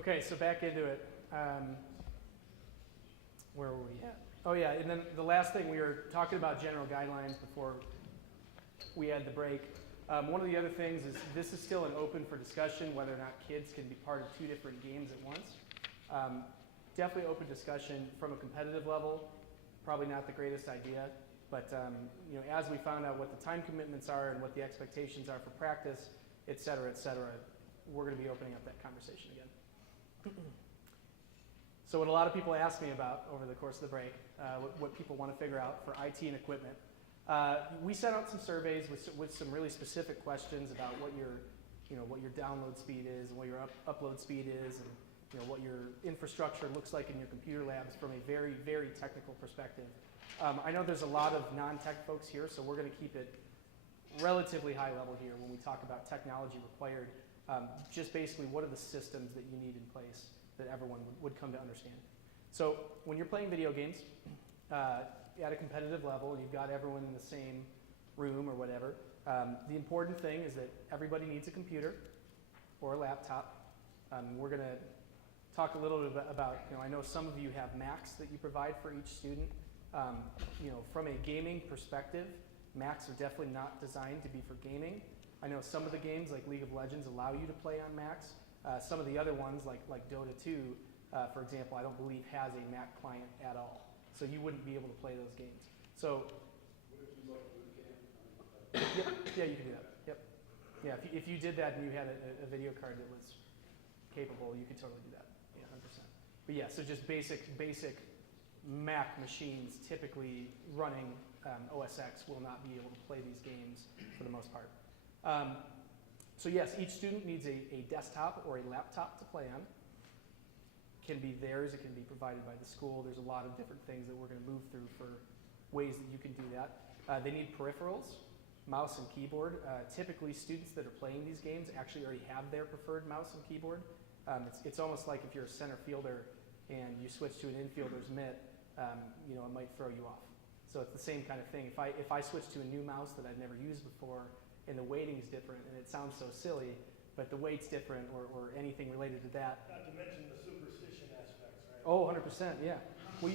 Okay, so back into it. Where were we at? Oh yeah, and then the last thing, we were talking about general guidelines before we had the break. One of the other things is this is still an open for discussion whether or not kids can be part of two different games at once. Definitely open discussion from a competitive level. Probably not the greatest idea, but as we found out what the time commitments are and what the expectations are for practice, et cetera, we're going to be opening up that conversation again. So what a lot of people ask me about over the course of the break, what people want to figure out for IT and equipment. We sent out some surveys with some really specific questions about what your download speed is and what your upload speed is, and what your infrastructure looks like in your computer labs from a very, very technical perspective. I know there's a lot of non-tech folks here, so we're going to keep it relatively high level here when we talk about technology required. Just basically, what are the systems that you need in place that everyone would come to understand? So when you're playing video games at a competitive level, and you've got everyone in the same room or whatever, the important thing is that everybody needs a computer or a laptop. We're going to talk a little bit about, I know some of you have Macs that you provide for each student. From a gaming perspective, Macs are definitely not designed to be for gaming. I know some of the games, like League of Legends, allow you to play on Macs. Some of the other ones, like Dota 2, for example, I don't believe has a Mac client at all. So you wouldn't be able to play those games. So, what if you like boot camp? yeah, you can do that. Yep. Yeah, if you did that and you had a video card that was capable, you could totally do that. Yeah, 100%. But yeah, so just basic Mac machines typically running OS X will not be able to play these games for the most part. So yes, each student needs a desktop or a laptop to play on. It can be theirs, it can be provided by the school. There's a lot of different things that we're going to move through for ways that you can do that. They need peripherals, mouse and keyboard. Typically, students that are playing these games actually already have their preferred mouse and keyboard. It's almost like if you're a center fielder and you switch to an infielder's mitt, it might throw you off. So it's the same kind of thing. If I switch to a new mouse that I've never used before, and the weighting is different, and it sounds so silly, but the weight's different or anything related to that. Not to mention the superstition aspects, right? Oh, 100%, yeah. Well,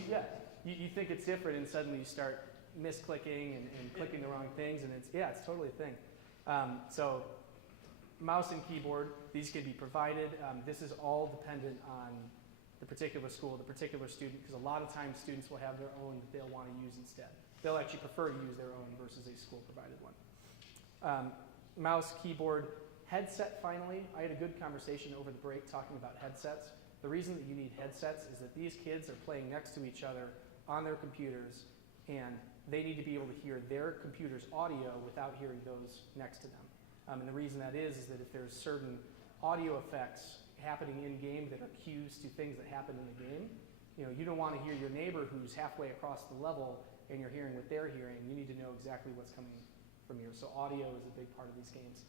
you think it's different, and suddenly you start misclicking and clicking the wrong things, and it's totally a thing. So mouse and keyboard, these can be provided. This is all dependent on the particular school, the particular student, because a lot of times students will have their own that they'll want to use instead. They'll actually prefer to use their own versus a school-provided one. Mouse, keyboard, headset finally. I had a good conversation over the break talking about headsets. The reason that you need headsets is that these kids are playing next to each other on their computers, and they need to be able to hear their computer's audio without hearing those next to them. And the reason that is that if there's certain audio effects happening in-game that are cues to things that happen in the game, you don't want to hear your neighbor who's halfway across the level and you're hearing what they're hearing. You need to know exactly what's coming from here. So audio is a big part of these games.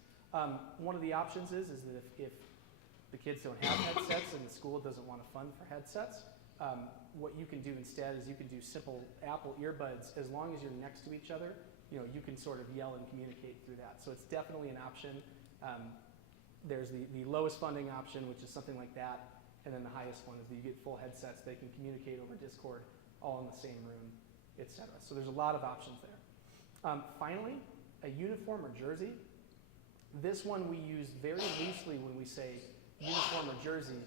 One of the options is that if the kids don't have headsets and the school doesn't want to fund for headsets, what you can do instead is you can do simple Apple earbuds. As long as you're next to each other, you can sort of yell and communicate through that. So it's definitely an option. There's the lowest funding option, which is something like that, and then the highest one is that you get full headsets. They can communicate over Discord, all in the same room, etc. So there's a lot of options there. Finally, a uniform or jersey. This one we use very loosely when we say uniform or jersey,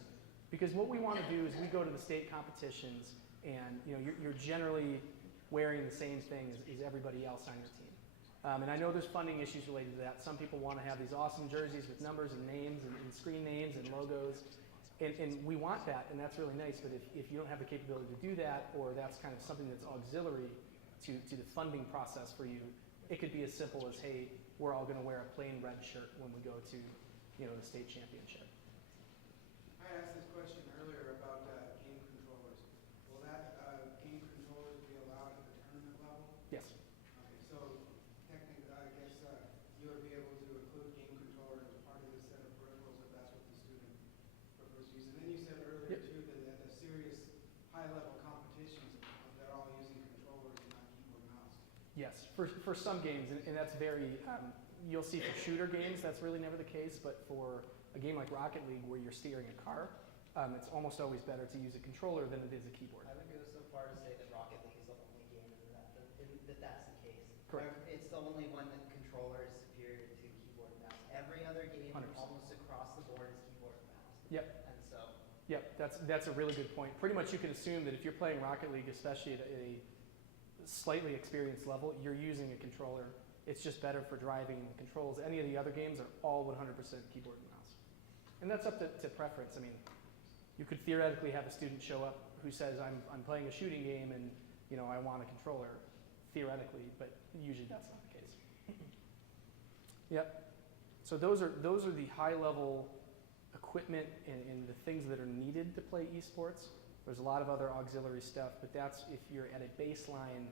because what we want to do is we go to the state competitions, and you're generally wearing the same thing as everybody else on your team. And I know there's funding issues related to that. Some people want to have these awesome jerseys with numbers and names and screen names and logos. And we want that, and that's really nice. But if you don't have the capability to do that, or that's kind of something that's auxiliary to the funding process for you, it could be as simple as, hey, we're all going to wear a plain red shirt when we go to the state championship. I asked this question earlier about game controllers. Will that game controllers be allowed at the tournament level? Yes. Okay, so technically, I guess you would be able to include game controllers as part of the set of peripherals if that's what the student prefers to use. And then you said earlier, too, that at the serious high-level competitions, they're all using controllers and not keyboard and mouse. Yes, for some games, and that's very, you'll see for shooter games, that's really never the case, but for a game like Rocket League where you're steering a car, it's almost always better to use a controller than it is a keyboard. I would go so far as to say that Rocket League is the only game that's the case. Correct. It's the only one that controller is superior to keyboard and mouse. Every other game 100%. almost across the board is keyboard and mouse. Yep. And so Yep, that's a really good point. Pretty much you can assume that if you're playing Rocket League, especially at a slightly experienced level, you're using a controller. It's just better for driving the controls. Any of the other games are all 100% keyboard and mouse. And that's up to preference. I mean, you could theoretically have a student show up who says, I'm playing a shooting game and I want a controller, theoretically, but usually that's not the case. Yep. So those are the high level equipment and the things that are needed to play esports. There's a lot of other auxiliary stuff, but that's if you're at a baseline,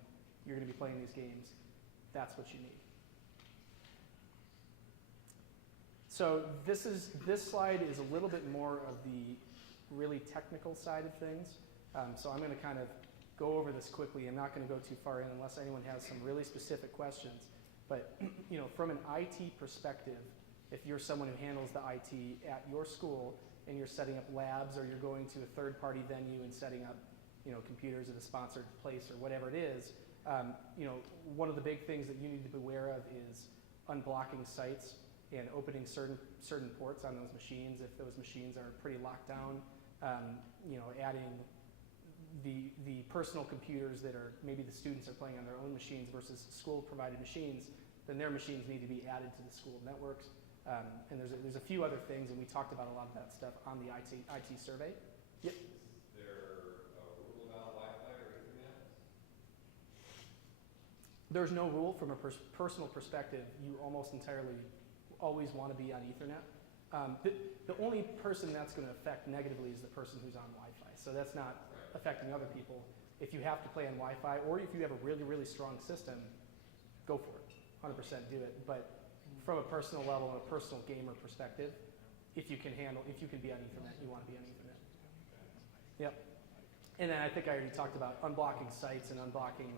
you're going to be playing these games, that's what you need. So this slide is a little bit more of the really technical side of things. So I'm going to kind of go over this quickly. I'm not going to go too far in unless anyone has some really specific questions. But from an IT perspective, if you're someone who handles the IT at your school and you're setting up labs or you're going to a third-party venue and setting up computers at a sponsored place or whatever it is, one of the big things that you need to be aware of is unblocking sites and opening certain ports on those machines if those machines are pretty locked down. Adding the personal computers that are maybe the students are playing on their own machines versus school-provided machines, then their machines need to be added to the school networks. And there's a few other things, and we talked about a lot of that stuff on the IT survey. Yep. Is there a rule about Wi-Fi or Ethernet? There's no rule from a personal perspective. You almost entirely always want to be on Ethernet. The only person that's going to affect negatively is the person who's on Wi-Fi. So that's not affecting other people. If you have to play on Wi-Fi, or if you have a really, really strong system, go for it. 100% do it. But from a personal level and a personal gamer perspective, if you can be on Ethernet, you want to be on Ethernet. Yep. And then I think I already talked about unblocking sites and unblocking,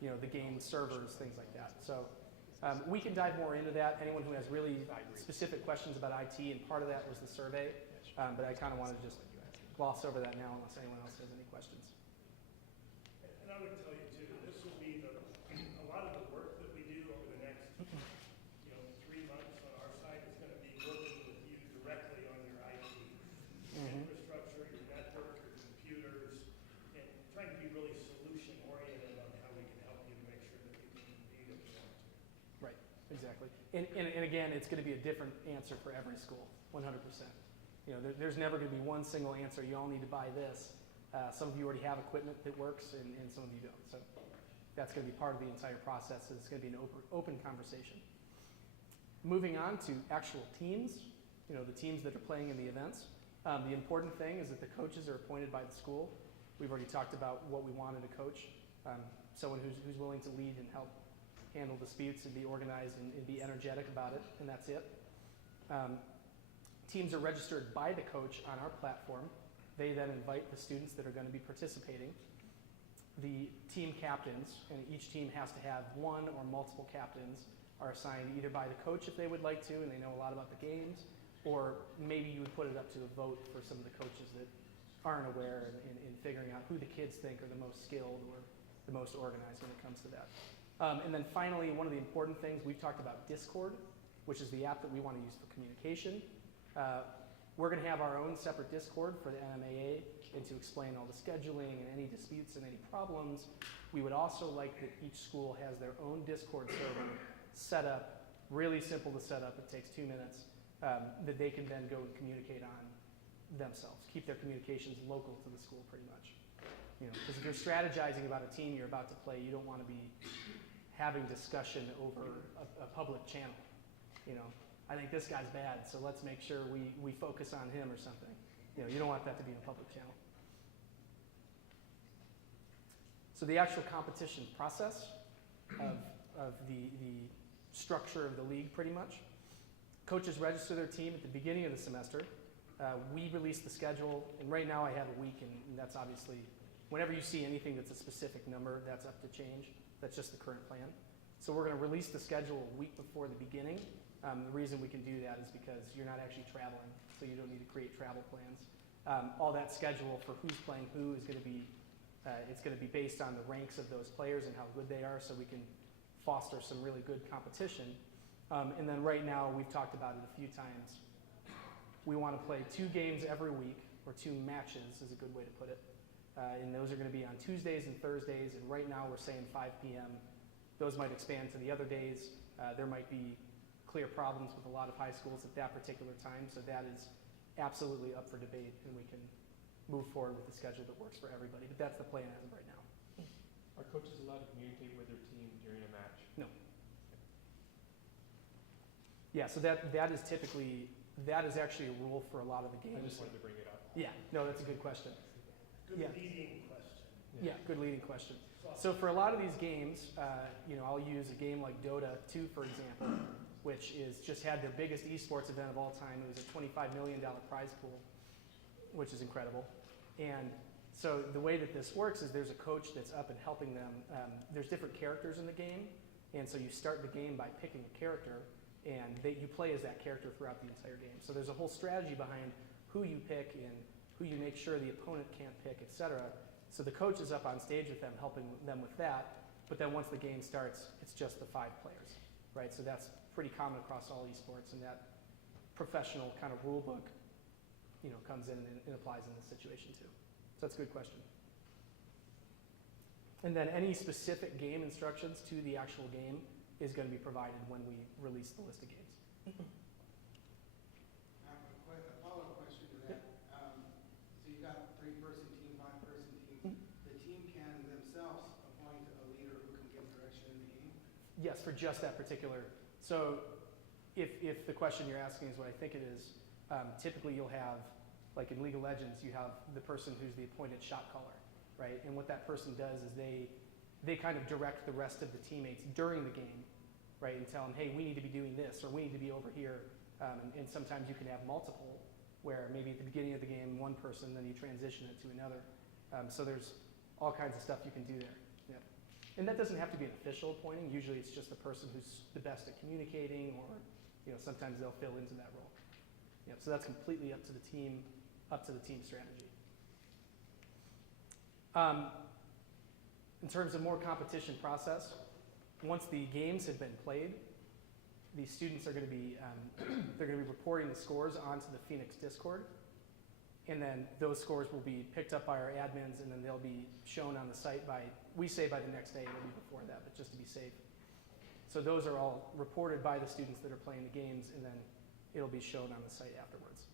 the game servers, things like that. So we can dive more into that. Anyone who has really specific questions about IT, and part of that was the survey, but I kind of want to just gloss over that now unless anyone else has any questions. And I would tell you too, this will be a lot of the work that we do over the next 3 months on our side is going to be working with you directly on your IT infrastructure, your network, your computers, and trying to be really solution oriented on how we can help you to make sure that you can be what you want to. Right, exactly. And again, it's going to be a different answer for every school, 100%. There's never going to be one single answer. You all need to buy this. Some of you already have equipment that works, and some of you don't. So that's going to be part of the entire process. It's going to be an open conversation. Moving on to actual teams, the teams that are playing in the events. The important thing is that the coaches are appointed by the school. We've already talked about what we wanted a coach, someone who's willing to lead and help handle disputes and be organized and be energetic about it, and that's it. Teams are registered by the coach on our platform. They then invite the students that are going to be participating. The team captains, and each team has to have one or multiple captains, are assigned either by the coach if they would like to and they know a lot about the games, or maybe you would put it up to a vote for some of the coaches that aren't aware in figuring out who the kids think are the most skilled or the most organized when it comes to that. And then finally, one of the important things, we've talked about Discord, which is the app that we want to use for communication. We're going to have our own separate Discord for the NMAA and to explain all the scheduling and any disputes and any problems. We would also like that each school has their own Discord server set up, really simple to set up, it takes 2 minutes, that they can then go and communicate on themselves, keep their communications local to the school pretty much. Because if you're strategizing about a team you're about to play, you don't want to be having discussion over a public channel. I think this guy's bad, so let's make sure we focus on him or something. You don't want that to be in a public channel. So the actual competition process of the structure of the league pretty much. Coaches register their team at the beginning of the semester. We release the schedule, and right now I have a week, and that's obviously, whenever you see anything that's a specific number, that's up to change. That's just the current plan. So we're going to release the schedule a week before the beginning. The reason we can do that is because you're not actually traveling, so you don't need to create travel plans. All that schedule for who's playing who is going to be, it's going to be based on the ranks of those players and how good they are, so we can foster some really good competition. And then right now, we've talked about it a few times. We want to play 2 games every week, or 2 matches is a good way to put it. And those are going to be on Tuesdays and Thursdays, and right now we're saying 5 p.m. Those might expand to the other days. There might be clear problems with a lot of high schools at that particular time, so that is absolutely up for debate, and we can move forward with the schedule that works for everybody. But that's the plan as of right now. Are coaches allowed to communicate with their team during a match? No. Yeah, so that is typically, that is actually a rule for a lot of the I games. just wanted to bring it up. Yeah, no, that's a good question. Good Yeah. leading question. Yeah, good leading question. So for a lot of these games, I'll use a game like Dota 2, for example, which is just had their biggest esports event of all time. It was a $25 million prize pool, which is incredible. And so the way that this works is there's a coach that's up and helping them. There's different characters in the game, and so you start the game by picking a character, and you play as that character throughout the entire game. So there's a whole strategy behind who you pick and who you make sure the opponent can't pick, etc. So the coach is up on stage with them, helping them with that. But then once the game starts, it's just the 5 players, right? So that's pretty common across all esports, and that professional kind of rule book, comes in and applies in this situation too. So that's a good question. And then any specific game instructions to the actual game is going to be provided when we release the list of games. I have a follow-up question to that. So you've got 3-person team, 5-person team. The team can themselves appoint a leader who can give direction in the game? Yes, for just that particular. So if the question you're asking is what I think it is, typically you'll have, like in League of Legends, you have the person who's the appointed shot caller, right? And what that person does is they kind of direct the rest of the teammates during the game, right? And tell them, hey, we need to be doing this, or we need to be over here. And sometimes you can have multiple, where maybe at the beginning of the game, one person, then you transition it to another. So there's all kinds of stuff you can do there. Yeah. And that doesn't have to be an official appointing. Usually it's just the person who's the best at communicating, or sometimes they'll fill into that role. Yeah, so that's completely up to the team strategy. In terms of more competition process, once the games have been played, the students are going to be they're going to be reporting the scores onto the Phoenix Discord, and then those scores will be picked up by our admins, and then they'll be shown on the site by the next day. It'll be before that, but just to be safe. So those are all reported by the students that are playing the games, and then it'll be shown on the site afterwards.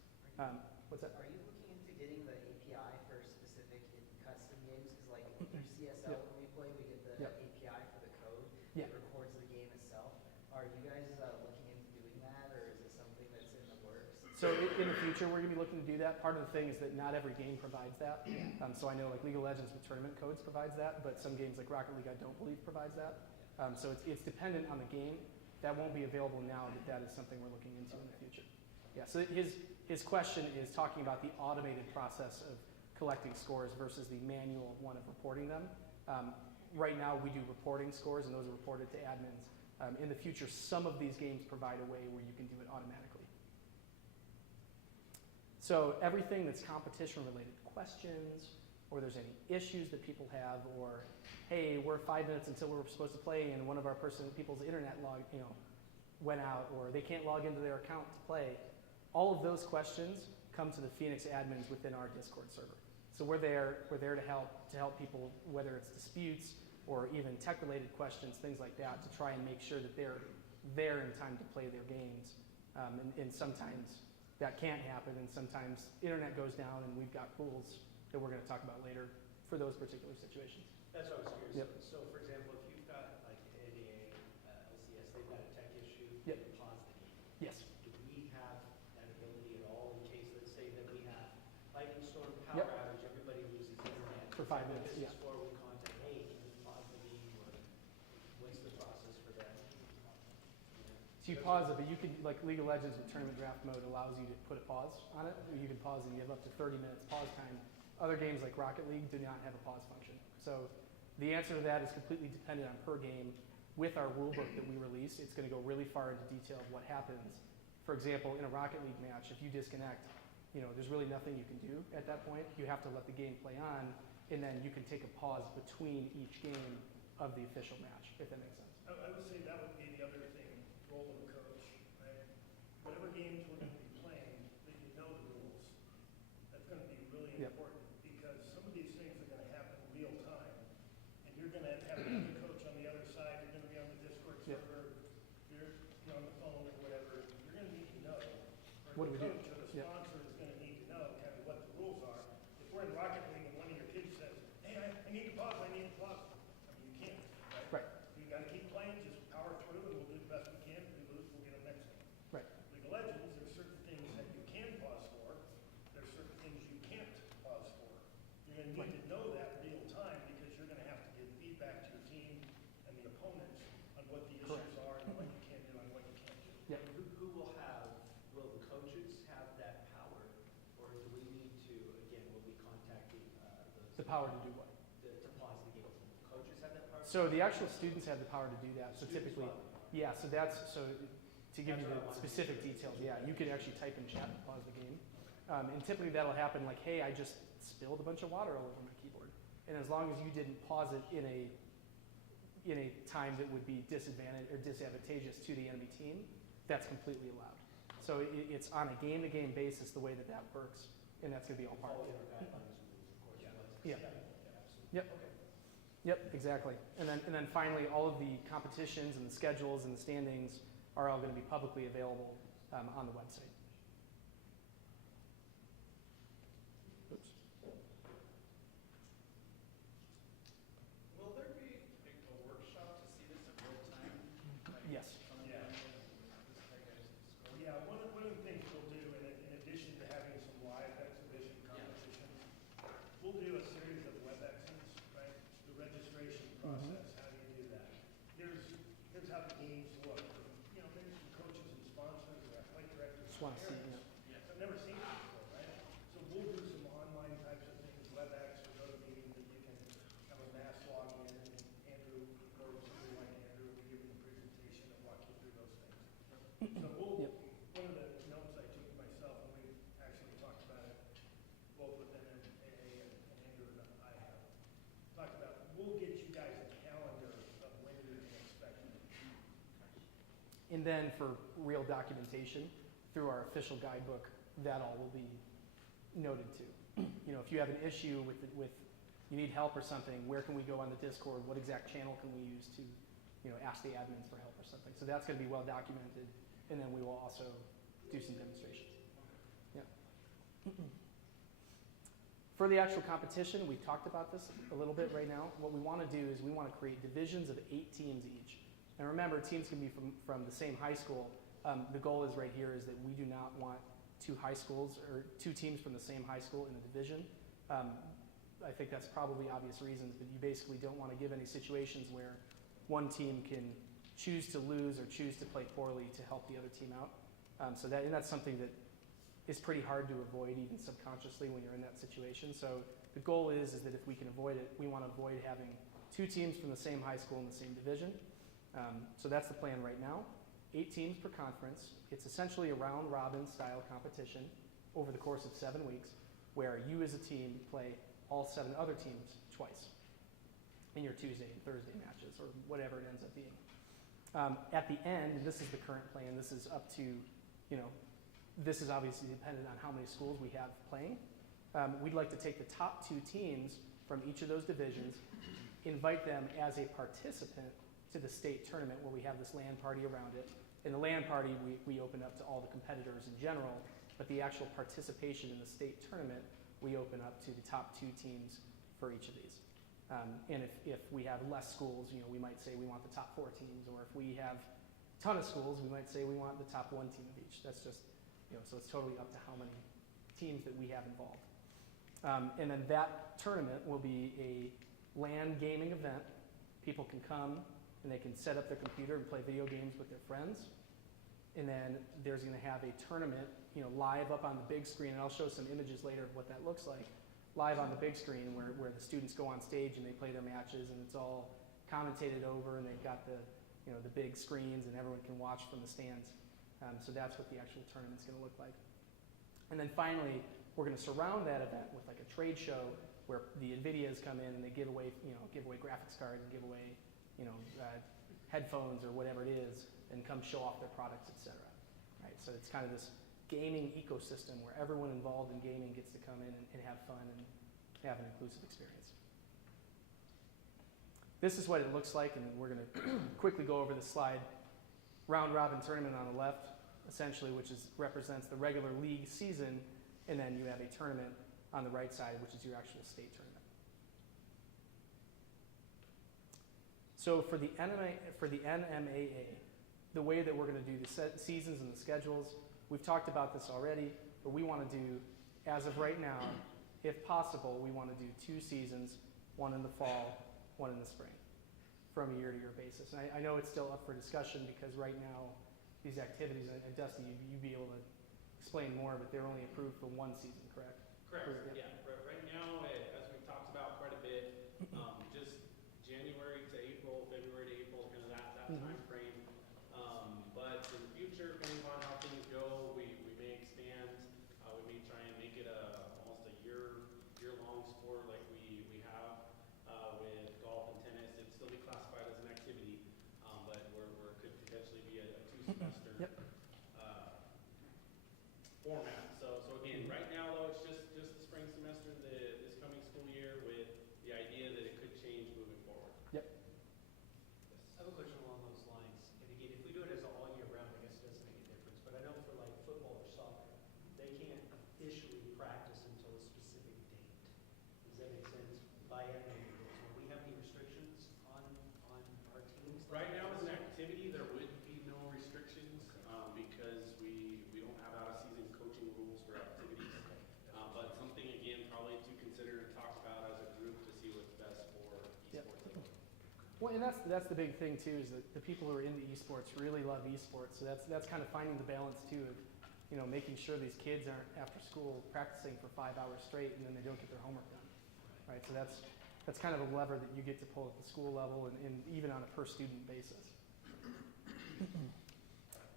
What's that? Are you looking into getting the API for specific custom games? Because like through CSL Yep. when we play, we get the Yep. API for the code Yeah. that records the game itself. Are you guys looking into doing that, or is it something that's in the works? So in the future, we're going to be looking to do that. Part of the thing is that not every game provides that. So I know like League of Legends with tournament codes provides that, but some games like Rocket League I don't believe provides that. So it's dependent on the game. That won't be available now, but that is something we're looking into in the future. Yeah, so his question is talking about the automated process of collecting scores versus the manual one of reporting them. Right now we do reporting scores, and those are reported to admins. In the future, some of these games provide a way where you can do it automatically. So everything that's competition-related questions, or there's any issues that people have, or hey, we're 5 minutes until we're supposed to play, and one of our people's internet went out, or they can't log into their account to play. All of those questions come to the Phoenix admins within our Discord server. So we're there to help people, whether it's disputes or even tech-related questions, things like that, to try and make sure that they're there in time to play their games. And sometimes that can't happen, and sometimes internet goes down, and we've got rules that we're going to talk about later for those particular situations. That's what I was curious. Yep. So, for example, if you've got like NDA, LCS, they've got a tech issue, Yep. you pause the game. Yes. Do we have that ability at all in case, let's say that we have lightning storm, Yep. power outage, everybody loses internet? For 5 minutes, This yeah. is for we contact, hey, can we pause the game, or what's the process for that? So you pause it, but you can, like League of Legends with tournament draft mode allows you to put a pause on it. You can pause and you have up to 30 minutes pause time. Other games like Rocket League do not have a pause function. So the answer to that is completely dependent on per game. With our rule book that we release, it's going to go really far into detail of what happens. For example, in a Rocket League match, if you disconnect, there's really nothing you can do at that point. You have to let the game play on, and then you can take a pause between each game of the official match, if that makes sense. I would say that would be the other thing, role of the coach, right? Whatever games we're going to be playing, that you know the rules. That's going to be really Yep. important because some of these things are going to happen real time, and you're going to have another coach on the other side. You're going to be on the Discord Yep. server, you're on the phone or whatever. You're going to need to know, or What do the we do? coach or the Yep. sponsor is going to need to know kind of what the rules are. If we're in Rocket League and one of your kids says, "Hey, I need to pause. I need to pause," I mean, you can't, right? Right. You got to keep playing, just power through, and we'll do the best we can. If we lose, we'll get them next game. Right. League of Legends, there's certain things that you can pause for. There's certain things you can't pause for. You're going to need to know that real time because you're going to have to give feedback to your team and the opponents on what the Correct. issues are and what you can do and what you can't do. Yep. Will the coaches have that power? Or do we need to, again, will be contacting those? The power to do what? To pause the game. Will coaches have that power? So the actual students have the power to do that. So Students typically, will have the power. yeah, so to give you That's what I the wanted to specific hear. details, yeah, you could actually type in chat and pause the game. And typically that'll happen like, hey, I just spilled a bunch of water all over my keyboard. And as long as you didn't pause it in a time that would be disadvantageous to the enemy team, that's completely allowed. So it's on a game-to-game basis the way that works, and that's going to be all part of Following it. our guidelines and rules, of course. Yeah. Absolutely. Yep. Okay. Yep, exactly. And then finally, all of the competitions and the schedules and the standings are all going to be publicly available on the website. Oops. Will there be like a workshop to see this in real time? Yes. Yeah. Yeah, one of the things we'll do, in addition to having some live exhibition competitions, we'll do a series of WebExes, right? The registration process, how do you do that? Here's how the games look. Maybe some coaches and sponsors or athletic directors. Just want to see, parents. I've never seen it before, right? So we'll do some online types of things, WebEx or GoToMeeting that you can have a mass login and Andrew or somebody like Andrew will give you a presentation and walk you through those things. So Yep. one of the notes I took myself, and we actually talked about it both with NMAA and Andrew and I have, talked about, we'll get you guys a calendar of when you can expect it. And then for real documentation, through our official guidebook, that all will be noted too. If you have an issue with you need help or something, where can we go on the Discord? What exact channel can we use to, ask the admins for help or something? So that's going to be well documented, and then we will also do some demonstrations. Yeah. For the actual competition, we've talked about this a little bit right now. What we want to do is we want to create divisions of 8 teams each. And remember, teams can be from the same high school. The goal is right here is that we do not want 2 high schools or 2 teams from the same high school in a division. I think that's probably obvious reasons, but you basically don't want to give any situations where one team can choose to lose or choose to play poorly to help the other team out. And that's something that is pretty hard to avoid even subconsciously when you're in that situation. So the goal is that if we can avoid it, we want to avoid having 2 teams from the same high school in the same division. So that's the plan right now. 8 teams per conference. It's essentially a round-robin style competition over the course of 7 weeks where you as a team play all 7 other teams twice in your Tuesday and Thursday matches or whatever it ends up being. At the end, and this is the current plan, this is up to, this is obviously dependent on how many schools we have playing. We'd like to take the top 2 teams from each of those divisions, invite them as a participant to the state tournament where we have this LAN party around it. In the LAN party, we open up to all the competitors in general, but the actual participation in the state tournament, we open up to the top 2 teams for each of these. And if we have less schools, we might say we want the top 4 teams, or if we have a ton of schools, we might say we want the top 1 team of each. That's just, so it's totally up to how many teams that we have involved. And then that tournament will be a LAN gaming event. People can come and they can set up their computer and play video games with their friends. And then there's going to have a tournament, live up on the big screen, and I'll show some images later of what that looks like, live on the big screen where the students go on stage and they play their matches, and it's all commentated over, and they've got the big screens, and everyone can watch from the stands. So that's what the actual tournament's going to look like. And then finally, we're going to surround that event with like a trade show where the NVIDIAs come in and they give away graphics cards and give away, headphones or whatever it is, and come show off their products, etc. Right? So it's kind of this gaming ecosystem where everyone involved in gaming gets to come in and have fun and have an inclusive experience. This is what it looks like, and we're going to quickly go over the slide. Round robin tournament on the left, essentially, which represents the regular league season, and then you have a tournament on the right side, which is your actual state tournament. So for the NMAA, the way that we're going to do the seasons and the schedules, we've talked about this already, but we want to do, as of right now, if possible, we want to do 2 seasons, one in the fall, one in the spring, from a year-to-year basis. And I know it's still up for discussion because right now, these activities, and Dusty, you'd be able to explain more, but they're only approved for 1 season, correct? Correct, yeah. Right now, as we've talked about quite a bit, just January to April, February to April, kind of that time frame. But in the future, depending on how things go, we may expand. We may try and make it almost a year-long sport like we have with golf and tennis. It'd still be classified as an activity, but where it could potentially be a 2-semester format. So again, right now though, it's just the spring semester this coming school year with the idea that it could change moving forward. Yep. I have a question along those lines. And again, if we do it as all year round, I guess it doesn't make a difference. But I know for like football or soccer, they can't officially practice until a specific date. Does that make sense? By NBA rules. Will we have any restrictions on our teams? Right now, as an activity, there would be no restrictions because we don't have out-of-season coaching rules for activities. But something, again, probably to consider and talk about as a group to see what's best for esports. Well, and that's the big thing too, is that the people who are into esports really love esports. So that's kind of finding the balance too of, making sure these kids aren't after school practicing for 5 hours straight and then they don't get their homework done, right? So that's kind of a lever that you get to pull at the school level and even on a per student basis.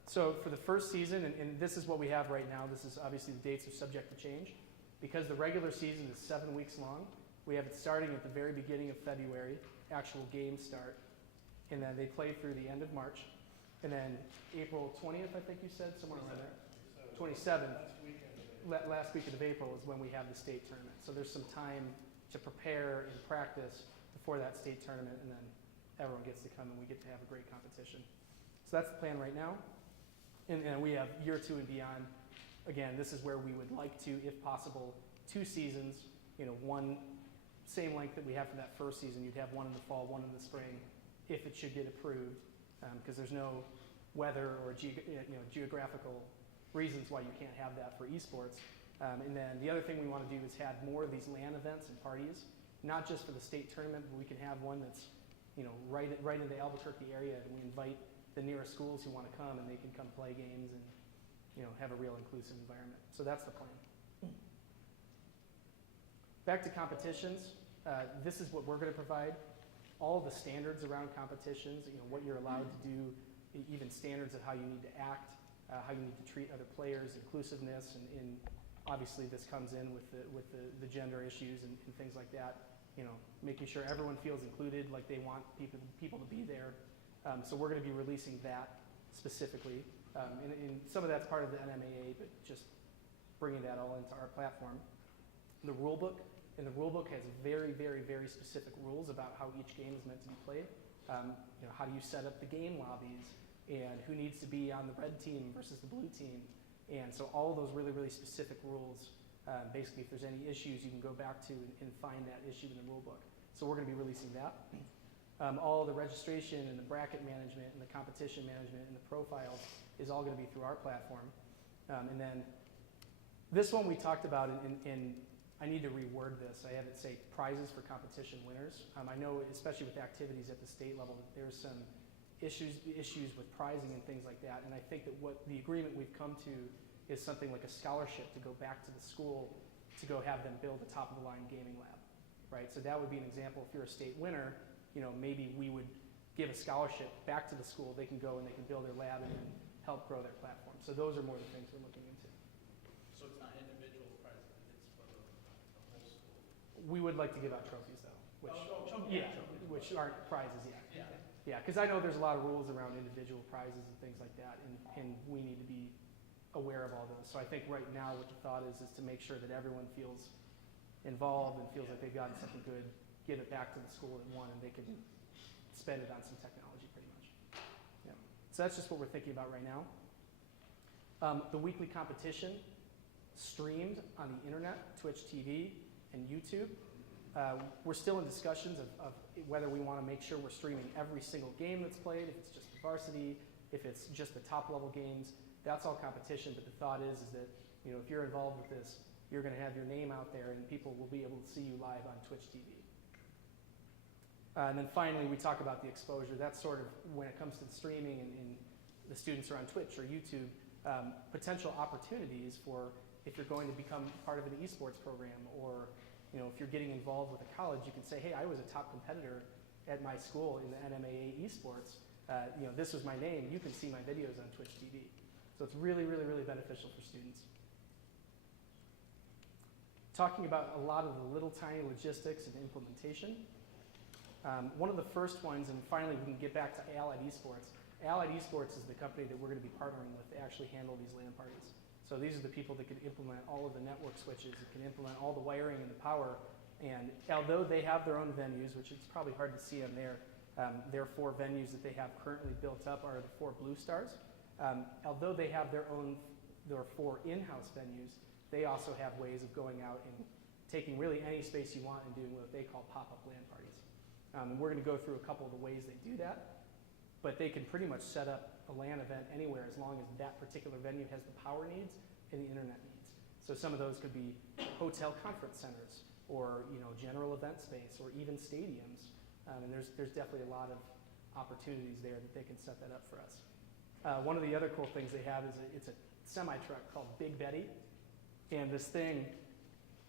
So for the first season, and this is what we have right now, this is obviously the dates are subject to change. Because the regular season is 7 weeks long, we have it starting at the very beginning of February, actual games start, and then they play through the end of March. And then April 20th, I think you said, somewhere around there. 27th, last weekend of April is when we have the state tournament. So there's some time to prepare and practice before that state tournament, and then everyone gets to come and we get to have a great competition. So that's the plan right now. And we have year 2 and beyond. Again, this is where we would like to, if possible, 2 seasons, one same length that we have for that first season. You'd have one in the fall, one in the spring, if it should get approved, because there's no weather or geographical reasons why you can't have that for esports. And then the other thing we want to do is have more of these LAN events and parties, not just for the state tournament, but we can have one that's right in the Albuquerque area, and we invite the nearest schools who want to come, and they can come play games and have a real inclusive environment. So that's the plan. Back to competitions. This is what we're going to provide. All the standards around competitions, what you're allowed to do, even standards of how you need to act, how you need to treat other players, inclusiveness, and obviously this comes in with the gender issues and things like that. Making sure everyone feels included, like they want people to be there. So we're going to be releasing that specifically. And some of that's part of the NMAA, but just bringing that all into our platform. The rule book has very, very, very specific rules about how each game is meant to be played. How do you set up the game lobbies, and who needs to be on the red team versus the blue team. And so all of those really, really specific rules, basically if there's any issues, you can go back to and find that issue in the rule book. So we're going to be releasing that. All the registration and the bracket management and the competition management and the profiles is all going to be through our platform. And then this one we talked about, and I need to reword this. I have it say prizes for competition winners. I know, especially with activities at the state level, that there's some issues with prizing and things like that. And I think that what the agreement we've come to is something like a scholarship to go back to the school to go have them build a top-of-the-line gaming lab, right? So that would be an example. If you're a state winner, maybe we would give a scholarship back to the school. They can go and they can build their lab and help grow their platform. So those are more the things we're looking into. So it's not individual prizes, it's for the whole school? We would like to give out trophies though, which, Trophies. which aren't prizes yet. Yeah. Yeah, because I know there's a lot of rules around individual prizes and things like that, and we need to be aware of all those. So I think right now what the thought is to make sure that everyone feels involved and feels like they've gotten something good, give it back to the school that won, and they can spend it on some technology pretty much. Yeah. So that's just what we're thinking about right now. The weekly competition streamed on the internet, Twitch TV, and YouTube. We're still in discussions of whether we want to make sure we're streaming every single game that's played, if it's just the varsity, if it's just the top level games. That's all competition, but the thought is that if you're involved with this, you're going to have your name out there and people will be able to see you live on Twitch TV. And then finally, we talk about the exposure. That's sort of when it comes to the streaming and the students are on Twitch or YouTube, potential opportunities for if you're going to become part of an esports program, or if you're getting involved with a college, you can say, hey, I was a top competitor at my school in the NMAA esports. This was my name. You can see my videos on Twitch TV. So it's really, really, really beneficial for students. Talking about a lot of the little tiny logistics and implementation. One of the first ones, and finally we can get back to Allied Esports. Allied Esports is the company that we're going to be partnering with to actually handle these LAN parties. So these are the people that can implement all of the network switches, that can implement all the wiring and the power. And although they have their own venues, which it's probably hard to see on there, their 4 venues that they have currently built up are the 4 Blue Stars. Although they have their 4 in-house venues, they also have ways of going out and taking really any space you want and doing what they call pop-up LAN parties. And we're going to go through a couple of the ways they do that, but they can pretty much set up a LAN event anywhere as long as that particular venue has the power needs and the internet needs. So some of those could be hotel conference centers, or general event space, or even stadiums. And there's definitely a lot of opportunities there that they can set that up for us. One of the other cool things they have is it's a semi-truck called Big Betty. And this thing,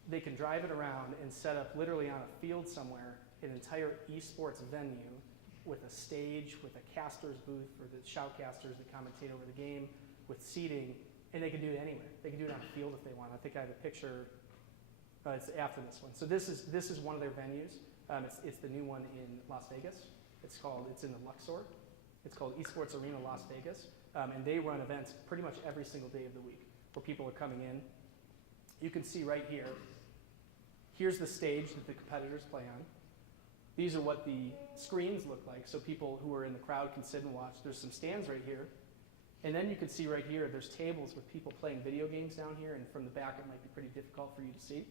they can drive it around and set up literally on a field somewhere an entire esports venue with a stage, with a caster's booth for the shoutcasters that commentate over the game, with seating, and they can do it anywhere. They can do it on a field if they want. I think I have a picture. It's after this one. So this is one of their venues. It's the new one in Las Vegas. It's in the Luxor. It's called Esports Arena Las Vegas. And they run events pretty much every single day of the week where people are coming in. You can see right here, here's the stage that the competitors play on. These are what the screens look like, so people who are in the crowd can sit and watch. There's some stands right here. And then you can see right here, there's tables with people playing video games down here, and from the back it might be pretty difficult for you to see.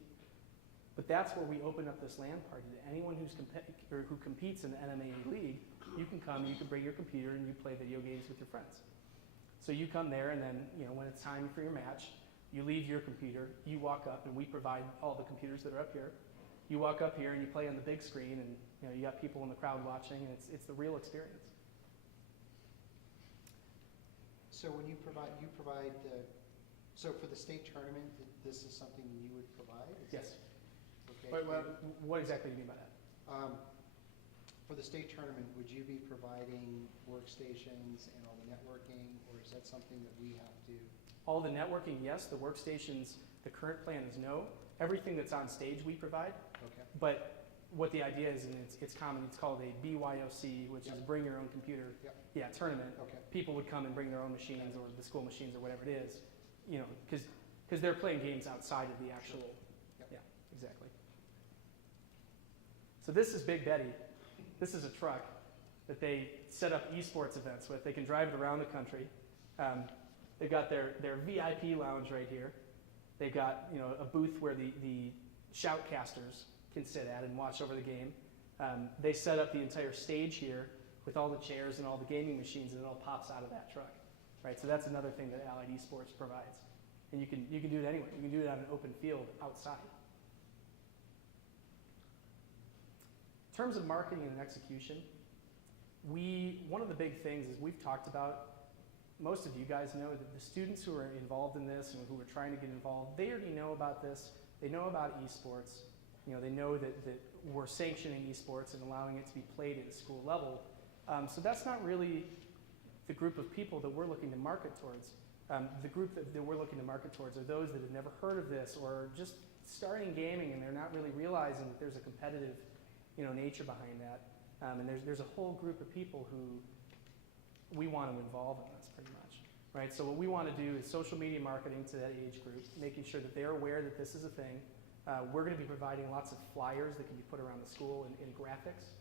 But that's where we open up this LAN party to anyone who competes in the NMAA league. You can come, you can bring your computer, and you play video games with your friends. So you come there, and then when it's time for your match, you leave your computer, you walk up, and we provide all the computers that are up here. You walk up here and you play on the big screen, and you got people in the crowd watching, and it's the real experience. So when you provide so for the state tournament, this is something you would provide? Yes. Okay. But what exactly do you mean by that? For the state tournament, would you be providing workstations and all the networking, or is that something that we have to? All the networking, yes. The workstations, the current plan is no. Everything that's on stage we provide. Okay. But what the idea is, and it's common, it's called a BYOC, which is bring your own computer. Yep. Yeah, tournament. Okay. People would come and bring their own machines, or the school machines, or whatever it is, because they're playing games outside of the actual. Yep. Yeah, exactly. So this is Big Betty. This is a truck that they set up esports events with. They can drive it around the country. They've got their VIP lounge right here. They've got a booth where the shoutcasters can sit at and watch over the game. They set up the entire stage here with all the chairs and all the gaming machines, and it all pops out of that truck, right? So that's another thing that Allied Esports provides, and you can do it anywhere. You can do it on an open field outside. In terms of marketing and execution, one of the big things is we've talked about. Most of you guys know that the students who are involved in this and who are trying to get involved, they already know about this. They know about esports. They know that we're sanctioning esports and allowing it to be played at a school level. So that's not really the group of people that we're looking to market towards. The group that we're looking to market towards are those that have never heard of this or just starting gaming and they're not really realizing that there's a competitive, nature behind that. And there's a whole group of people who we want to involve in this pretty much, right? So what we want to do is social media marketing to that age group, making sure that they're aware that this is a thing. We're going to be providing lots of flyers that can be put around the school in graphics,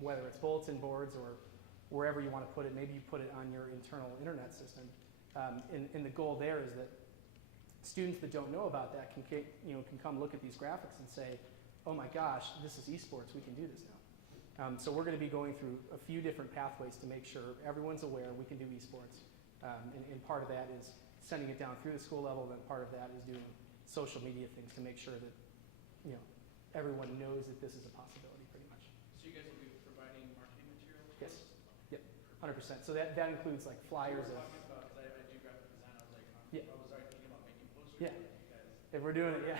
whether it's bulletin boards or wherever you want to put it. Maybe you put it on your internal internet system. And the goal there is that students that don't know about that can come look at these graphics and say, oh my gosh, this is esports, we can do this now. So we're going to be going through a few different pathways to make sure everyone's aware we can do esports. And part of that is sending it down through the school level, then part of that is doing social media things to make sure that everyone knows that this is a possibility pretty much. So you guys will be providing marketing materials? Yes. Yep. 100%. So that includes like flyers. So we're talking about, because I do graphic design, I was like, Yeah. I was already thinking about making posters. Yeah. But you guys, If we're doing it, yeah.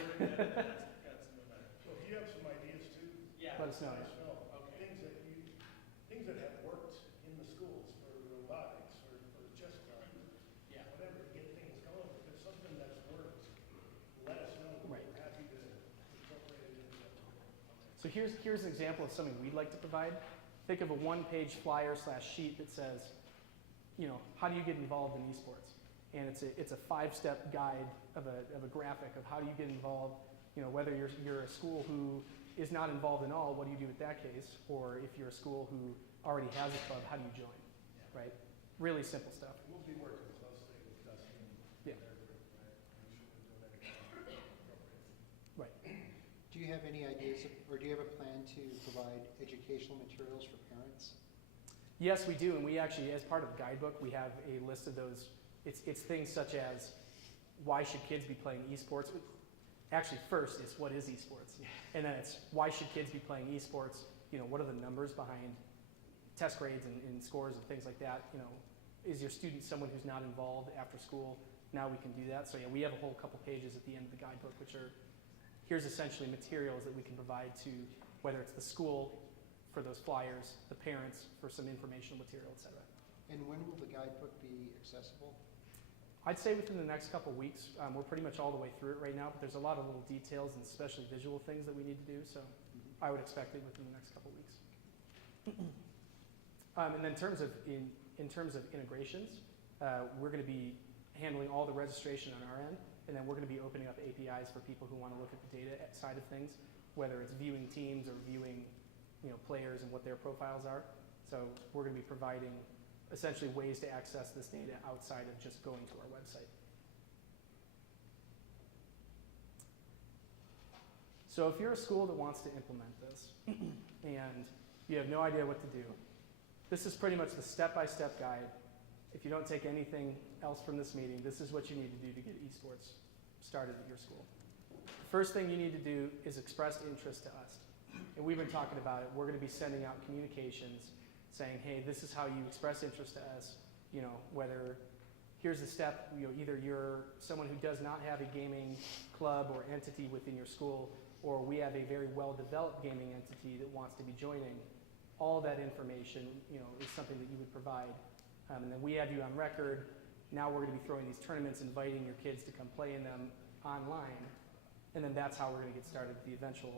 that's no better. So if you have some ideas too, Yeah. Let us know. let us know. Okay. Things that have worked in the schools for robotics or for chess club, Yeah. whatever, to get things going. If it's something that's worked, let us know. Right. We're happy to incorporate it into. So here's an example of something we'd like to provide. Think of a one-page flyer / sheet that says, how do you get involved in esports? And it's a 5-step guide of a graphic of how do you get involved. Whether you're a school who is not involved in all, what do you do with that case? Or if you're a school who already has a club, how do you join? Right? Really simple stuff. We'll be working closely with Dustin and Yeah. their group, right? Make sure we're doing everything appropriate. Do you have any ideas, or do you have a plan to provide educational materials for parents? Yes, we do, and we actually, as part of the guidebook, we have a list of those. It's things such as why should kids be playing esports? Actually, first it's what is esports, and then it's why should kids be playing esports? What are the numbers behind test grades and scores and things like that? Is your student someone who's not involved after school? Now we can do that. So yeah, we have a whole couple pages at the end of the guidebook, which are here's essentially materials that we can provide to whether it's the school for those flyers, the parents for some informational material, et cetera. And when will the guidebook be accessible? I'd say within the next couple weeks. We're pretty much all the way through it right now, but there's a lot of little details and especially visual things that we need to do, so I would expect it within the next couple weeks. And then in terms of integrations, we're going to be handling all the registration on our end, and then we're going to be opening up APIs for people who want to look at the data side of things, whether it's viewing teams or viewing players and what their profiles are. So we're going to be providing essentially ways to access this data outside of just going to our website. So if you're a school that wants to implement this and you have no idea what to do, this is pretty much the step-by-step guide. If you don't take anything else from this meeting, this is what you need to do to get esports started at your school. The first thing you need to do is express interest to us. And we've been talking about it. We're going to be sending out communications saying, hey, this is how you express interest to us, whether here's the step, either you're someone who does not have a gaming club or entity within your school, or we have a very well-developed gaming entity that wants to be joining. All that information, is something that you would provide. And then we have you on record. Now we're going to be throwing these tournaments, inviting your kids to come play in them online. And then that's how we're going to get started with the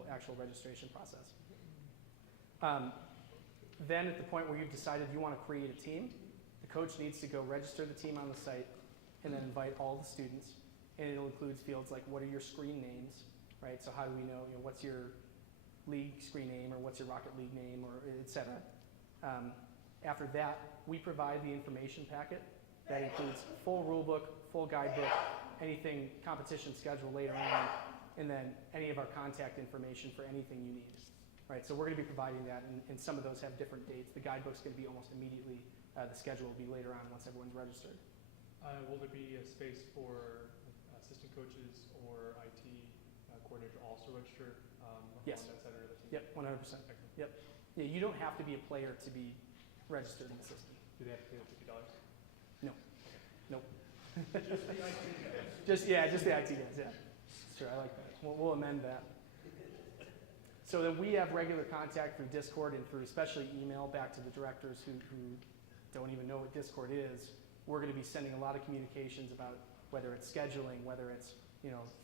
actual registration process. Then at the point where you've decided you want to create a team, the coach needs to go register the team on the site and then invite all the students. And it'll include fields like what are your screen names, right? So how do we know, what's your league screen name or what's your Rocket League name or et cetera. After that, we provide the information packet that includes full rule book, full guidebook, anything competition schedule later on, and then any of our contact information for anything you need. Right, so we're going to be providing that, and some of those have different dates. The guidebook's going to be almost immediately. The schedule will be later on once everyone's registered. Will there be a space for assistant coaches or IT coordinator to also register Yes. on that side of the team? Yep, 100%. Yep. Yeah, you don't have to be a player to be registered in the system. Do they have to pay the $50? Nope. Just the IT guys. Just the IT guys, yeah. That's true, I like that. We'll amend that. So then we have regular contact through Discord and through especially email back to the directors who don't even know what Discord is. we're going to be sending a lot of communications about whether it's scheduling, whether it's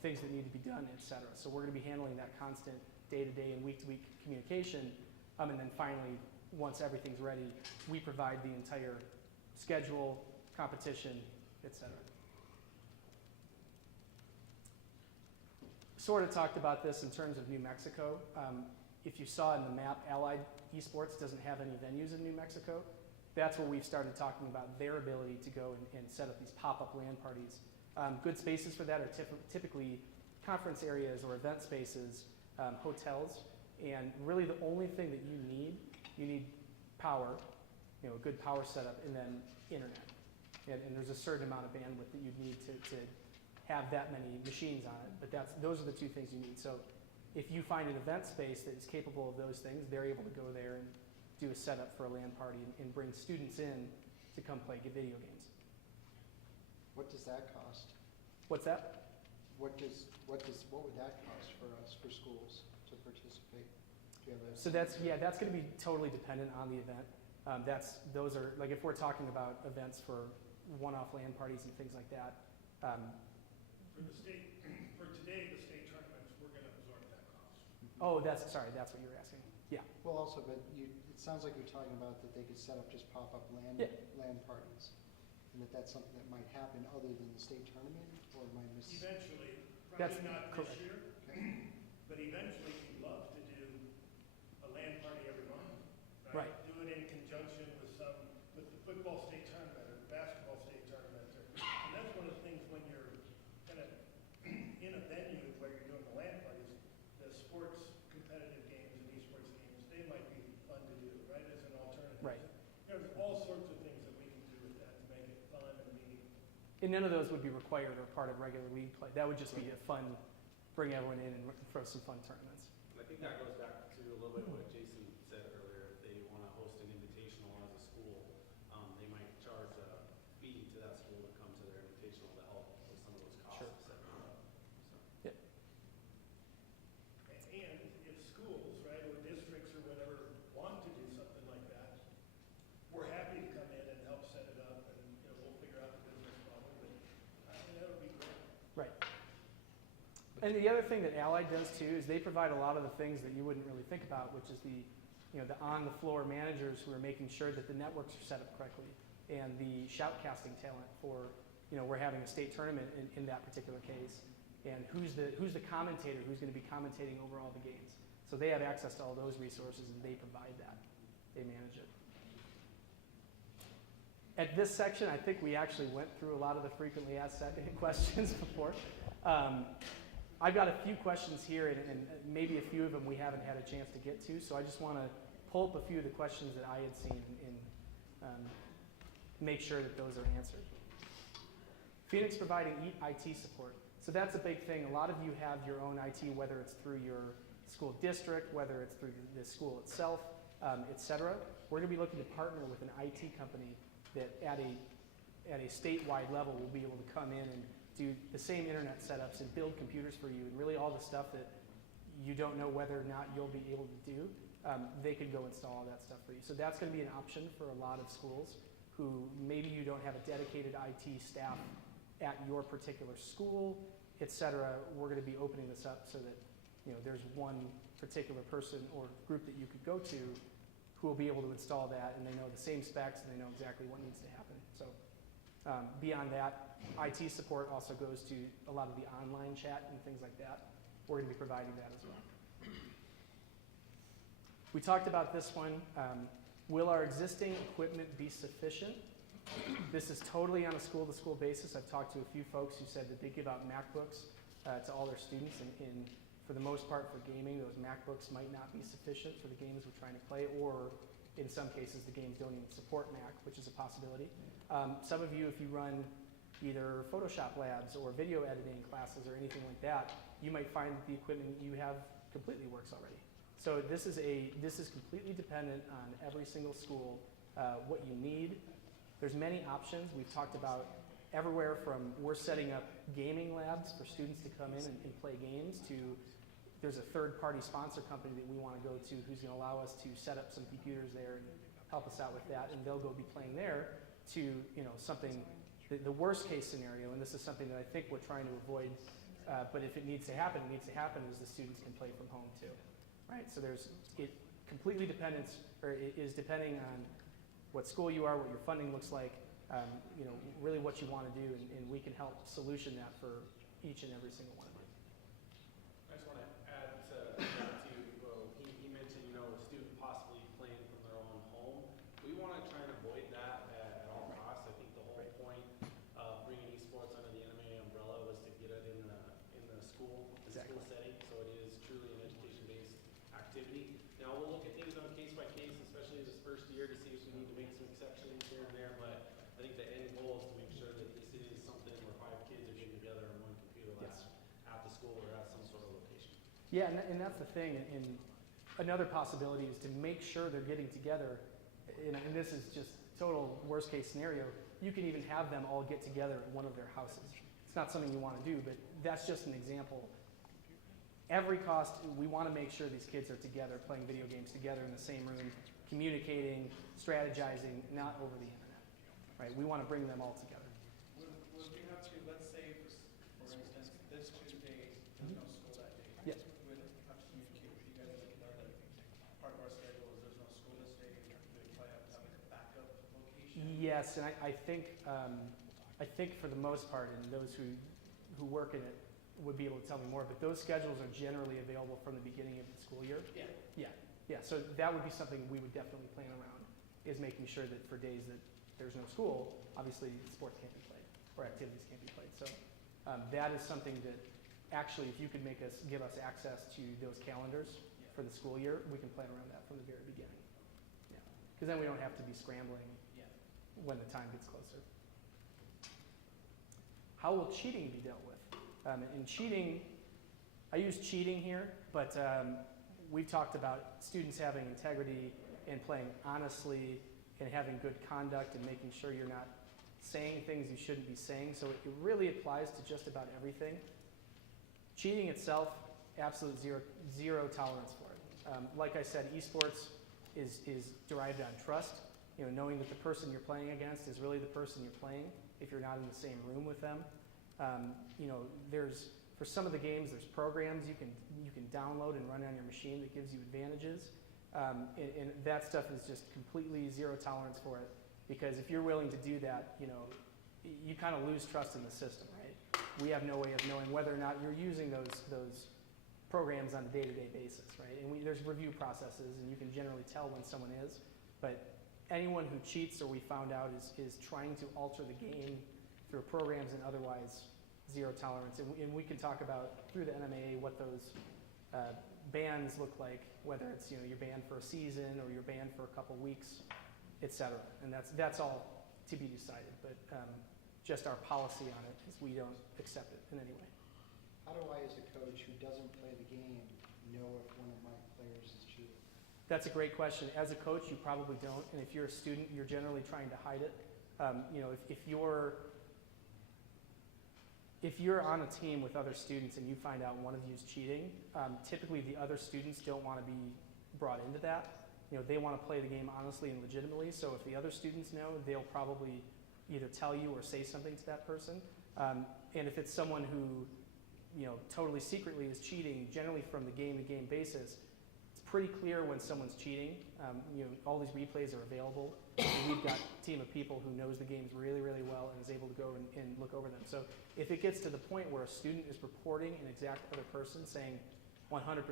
things that need to be done, et cetera. So we're going to be handling that constant day-to-day and week-to-week communication. And then finally, once everything's ready, we provide the entire schedule, competition, et cetera. Sort of talked about this in terms of New Mexico. If you saw in the map, Allied Esports doesn't have any venues in New Mexico. That's where we've started talking about their ability to go and set up these pop-up LAN parties. Good spaces for that are typically conference areas or event spaces, hotels, and really the only thing that you need power, a good power setup, and then internet. And there's a certain amount of bandwidth that you'd need to have that many machines on it, but those are the two things you need. So if you find an event space that is capable of those things, they're able to go there and do a setup for a LAN party and bring students in to come play video games. What does that cost? What's that? What would that cost for us, for schools to participate? Do you have a So that's going to be totally dependent on the event. Those are like if we're talking about events for one-off LAN parties and things like that. For today, the state tournaments, we're going to absorb that cost. Oh, that's what you were asking. Yeah. Well, also, but it sounds like you're talking about that they could set up just pop-up LAN parties, and that's something that might happen other than the state tournament, or am I Eventually, That's probably not correct. this year, but eventually we'd love to do a LAN party every month. Right. Do it in conjunction with the football state tournament or the basketball state tournament. And that's one of the things when you're kind of in a venue where you're doing the LAN parties, the sports competitive games and esports games, they might be fun to do, right, as an alternative. Right. There's all sorts of things that we can do with that to make it fun and meaningful. And none of those would be required or part of regular league play. That would just be a fun, bring everyone in and throw some fun tournaments. I think that goes back to a little bit what Jason said earlier. If they want to host an invitational as a school, they might charge a fee to that school to come to their invitational to help with some of those costs. Sure. Of setting it up. So. And if schools, right, or districts or whatever want to do something like that, we're happy to come in and help set it up, and we'll figure out the business model. But I think that would be great. Right. And the other thing that Allied does too is they provide a lot of the things that you wouldn't really think about, which is the on-the-floor managers who are making sure that the networks are set up correctly, and the shoutcasting talent for, we're having a state tournament in that particular case, and who's the commentator who's going to be commentating over all the games. So they have access to all those resources, and they provide that. They manage it. At this section, I think we actually went through a lot of the frequently asked questions before. I've got a few questions here, and maybe a few of them we haven't had a chance to get to, so I just want to pull up a few of the questions that I had seen and make sure that those are answered. Phoenix providing IT support. So that's a big thing. A lot of you have your own IT, whether it's through your school district, whether it's through the school itself, et cetera. We're going to be looking to partner with an IT company that at a statewide level will be able to come in and do the same internet setups and build computers for you, and really all the stuff that you don't know whether or not you'll be able to do, they could go install all that stuff for you. So that's going to be an option for a lot of schools who maybe you don't have a dedicated IT staff at your particular school, et cetera. We're going to be opening this up so that there's one particular person or group that you could go to who will be able to install that, and they know the same specs and they know exactly what needs to happen. So beyond that, IT support also goes to a lot of the online chat and things like that. We're going to be providing that as well. We talked about this one. Will our existing equipment be sufficient? This is totally on a school-to-school basis. I've talked to a few folks who said that they give out MacBooks to all their students, and for the most part for gaming, those MacBooks might not be sufficient for the games we're trying to play, or in some cases the games don't even support Mac, which is a possibility. Some of you, if you run either Photoshop labs or video editing classes or anything like that, you might find that the equipment you have completely works already. So this is completely dependent on every single school, what you need. There's many options. We've talked about everywhere from we're setting up gaming labs for students to come in and play games to there's a third-party sponsor company that we want to go to who's going to allow us to set up some computers there and help us out with that, and they'll go be playing there, to, something, the worst case scenario, and this is something that I think we're trying to avoid, but if it needs to happen, is the students can play from home too, right? So it completely is depending on what school you are, what your funding looks like, really what you want to do, and we can help solution that for each and every single one of you. I just want to add to that too. Well, he mentioned, a student possibly playing from their own home. We want to try and avoid that at all costs. I think the whole point of bringing esports under the MMA umbrella was to get it in the school, Exactly. school setting, so it is truly an education-based activity. Now we'll look at things on case by case, especially this first year, to see if we need to make some exceptions here and there. But I think the end goal is to make sure that this is something where 5 kids are getting together on one computer lab at the school or at some sort of location. Yeah, and that's the thing. And another possibility is to make sure they're getting together. And this is just total worst case scenario. You can even have them all get together at one of their houses. It's not something you want to do, but that's just an example. Every cost, we want to make sure these kids are together, playing video games together in the same room, communicating, strategizing, not over the internet. Right? We want to bring them all together. Would we have to, let's say, for instance, this Tuesday, there's no school that day. Yeah. We'd have to communicate with you guys, let you know that part of our schedule is there's no school this day, we probably have to have like a backup location. Yes, and I think for the most part, and those who work in it would be able to tell me more, but those schedules are generally available from the beginning of the school year. Yeah, so that would be something we would definitely plan around, is making sure that for days that there's no school, obviously sports can't be played or activities can't be played. So that is something that actually, if you could give us access to those calendars for the school year, we can plan around that from the very beginning. Yeah, because then we don't have to be scrambling when the time gets closer. How will cheating be dealt with? In cheating, I use cheating here, but we've talked about students having integrity and playing honestly and having good conduct and making sure you're not saying things you shouldn't be saying. So it really applies to just about everything. Cheating itself, absolute zero tolerance for it. Like I said, esports is derived on trust. Knowing that the person you're playing against is really the person you're playing if you're not in the same room with them. For some of the games, there's programs you can download and run on your machine that gives you advantages. And that stuff is just completely zero tolerance for it, because if you're willing to do that, you kind of lose trust in the system, right? We have no way of knowing whether or not you're using those programs on a day-to-day basis, right? And there's review processes, and you can generally tell when someone is. But anyone who cheats, or we found out, is trying to alter the game through programs and otherwise zero tolerance. And we can talk about, through the NMAA, what those bans look like, whether it's you're banned for a season or you're banned for a couple weeks, etc. And that's all to be decided. But just our policy on it is we don't accept it in any way. How do I, as a coach who doesn't play the game, know if one of my players is cheating? That's a great question. As a coach, you probably don't. And if you're a student, you're generally trying to hide it. If you're on a team with other students and you find out one of you is cheating, typically the other students don't want to be brought into that. They want to play the game honestly and legitimately. So if the other students know, they'll probably either tell you or say something to that person. And if it's someone who, totally secretly is cheating, generally from the game-to-game basis, it's pretty clear when someone's cheating. All these replays are available. We've got a team of people who knows the games really, really well and is able to go and look over them. So if it gets to the point where a student is reporting an exact other person saying 100%,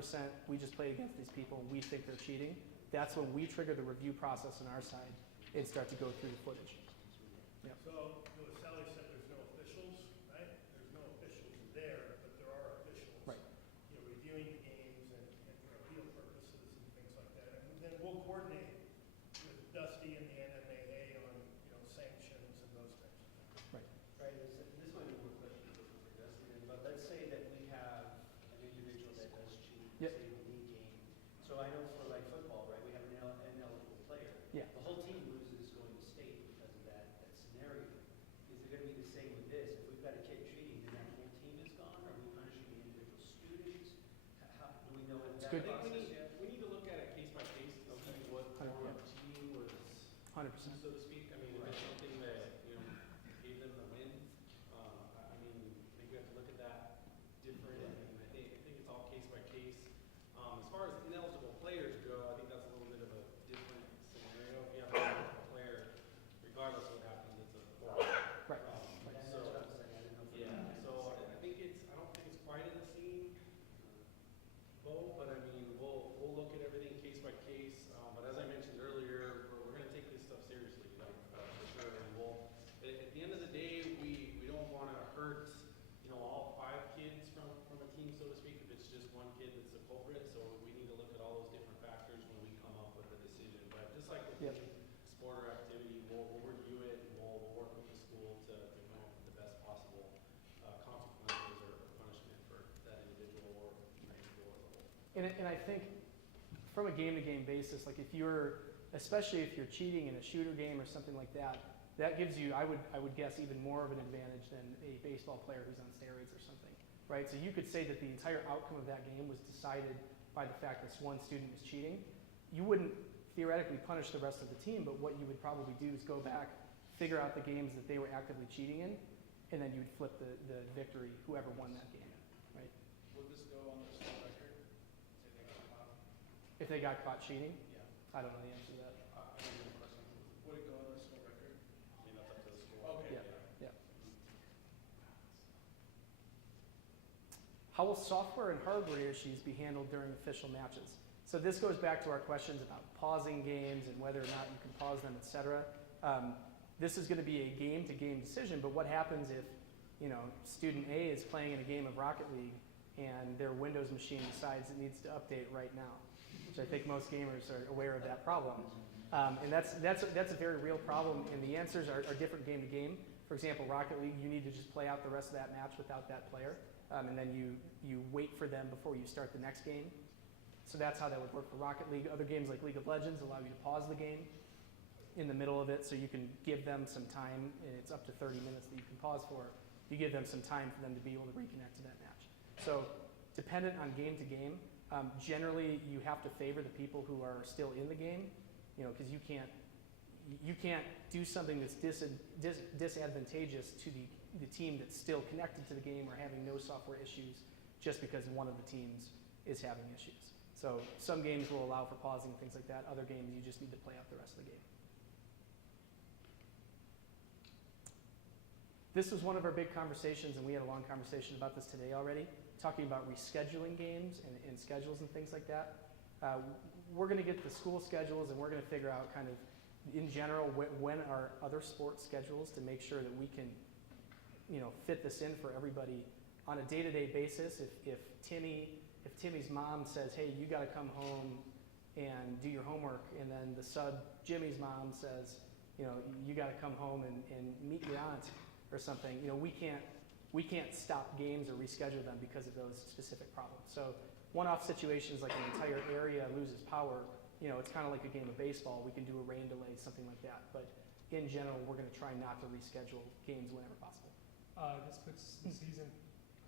we just played against these people and we think they're cheating, that's when we trigger the review process on our side and start to go through the footage. Yeah. So, Sally said there's no officials, right? There's no officials there, but there are officials. Right. Reviewing the games and for appeal purposes and things like that. And then we'll coordinate with Dusty and the NMAA on, sanctions and those types of things. Right, this might be more question for Dustin, but let's say that we have an individual that does cheat, Yep. say the league game. So I know for like football, right, we have an ineligible player. Yeah. The whole team loses going to state because of that scenario. Is it gonna be the same with this? If we've got a kid cheating, then that whole team is gone? Are we punishing the individual students? How, do we know It's that good. process yet? We need to look at it case by case to see what form of cheating was 100%. so to speak. I mean, if something that, you know, gave them the win, I mean, I think we have to look at that different, and I think it's all case by case. As far as ineligible players go, I think that's a little bit of a different scenario. If you have an ineligible player, regardless of what happens, it's a forfeit. Right. And that's So, what I'm saying, I didn't know if. yeah, so I think I don't think it's quite in the same boat, but I mean, we'll look at everything case by case. But as I mentioned earlier, we're gonna take this stuff seriously, like, for sure. And at the end of the day, we don't wanna hurt, you know, all 5 kids from a team, so to speak, if it's just one kid that's the culprit. So we need to look at all those different factors when we come up with a decision. But just like with Yep. any sport or activity, we'll review it and we'll work with the school to come up with the best possible consequences or punishment for that individual or high school as a whole. And I think from a game-to-game basis, like especially if you're cheating in a shooter game or something like that, that gives you, I would guess, even more of an advantage than a baseball player who's on steroids or something, right? So you could say that the entire outcome of that game was decided by the fact that this one student was cheating. You wouldn't theoretically punish the rest of the team, but what you would probably do is go back, figure out the games that they were actively cheating in, and then you would flip the victory, whoever won that game, right? Would this go on the school record? Say they got caught? If they got caught cheating, Yeah. I don't know the answer to that. I have a question. Would it go on the school record? I mean, that's up to the school. Okay. Yeah. How will software and hardware issues be handled during official matches? So this goes back to our questions about pausing games and whether or not you can pause them, etc. This is going to be a game-to-game decision, but what happens if, you know, student A is playing in a game of Rocket League and their Windows machine decides it needs to update right now, which I think most gamers are aware of that problem. And that's a very real problem, and the answers are different game to game. For example, Rocket League, you need to just play out the rest of that match without that player, and then you wait for them before you start the next game. So that's how that would work for Rocket League. Other games like League of Legends allow you to pause the game in the middle of it, so you can give them some time, and it's up to 30 minutes that you can pause for. You give them some time for them to be able to reconnect to that match. So dependent on game to game, generally you have to favor the people who are still in the game, you know, because you can't do something that's disadvantageous to the team that's still connected to the game or having no software issues just because one of the teams is having issues. So some games will allow for pausing and things like that. Other games you just need to play out the rest of the game. This was one of our big conversations, and we had a long conversation about this today already, talking about rescheduling games and schedules and things like that. We're going to get the school schedules, and we're going to figure out kind of, in general, when are other sports schedules to make sure that we can, you know, fit this in for everybody on a day-to-day basis. If Timmy's mom says, hey, you got to come home and do your homework, and then the sub Jimmy's mom says, you know, you got to come home and meet your aunt or something, you know, we can't stop games or reschedule them because of those specific problems. So one-off situations like an entire area loses power, you know, it's kind of like a game of baseball. We can do a rain delay, something like that. But in general, we're going to try not to reschedule games whenever possible. This puts the season,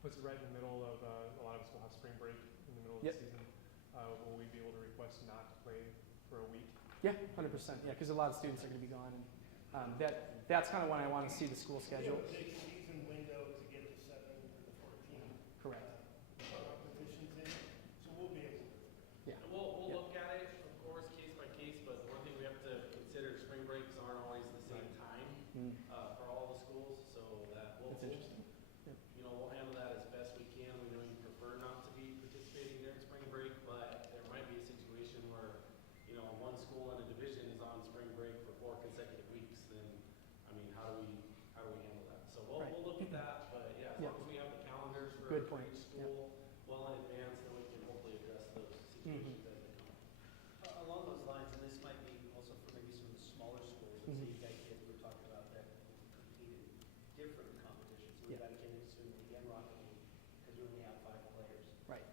puts it right in the middle of, a lot of us will have spring break in the middle of Yep. the season. Will we be able to request not to play for a week? Yeah, 100%. Yeah, because a lot of students are going to be gone. And that's kind of when I want to see the school schedule. We have a big season window to get the 7 or the 14. Correct. Competitions in, so we'll be able to. Yeah. And we'll Yep. look at it, of course, case by case, but one thing we have to consider, spring breaks aren't always the same time Mm, for all the schools, so that that's interesting. you know, we'll handle that as best we can. We know you prefer not to be participating during spring break, but there might be a situation where, you know, one school in a division is on spring break for 4 consecutive weeks, then, I mean, how do we handle that? So we'll Right. look at that, but yeah, as Yeah. long as we have the calendars for Good point. each school well in advance, then we can hopefully address those situations as they come. Along those lines, and this might be also for maybe some of the smaller schools, let's say you got kids we're talking about that compete in different competitions. So we Yeah. got kids who again Rocket League, because we only have 5 players. Right.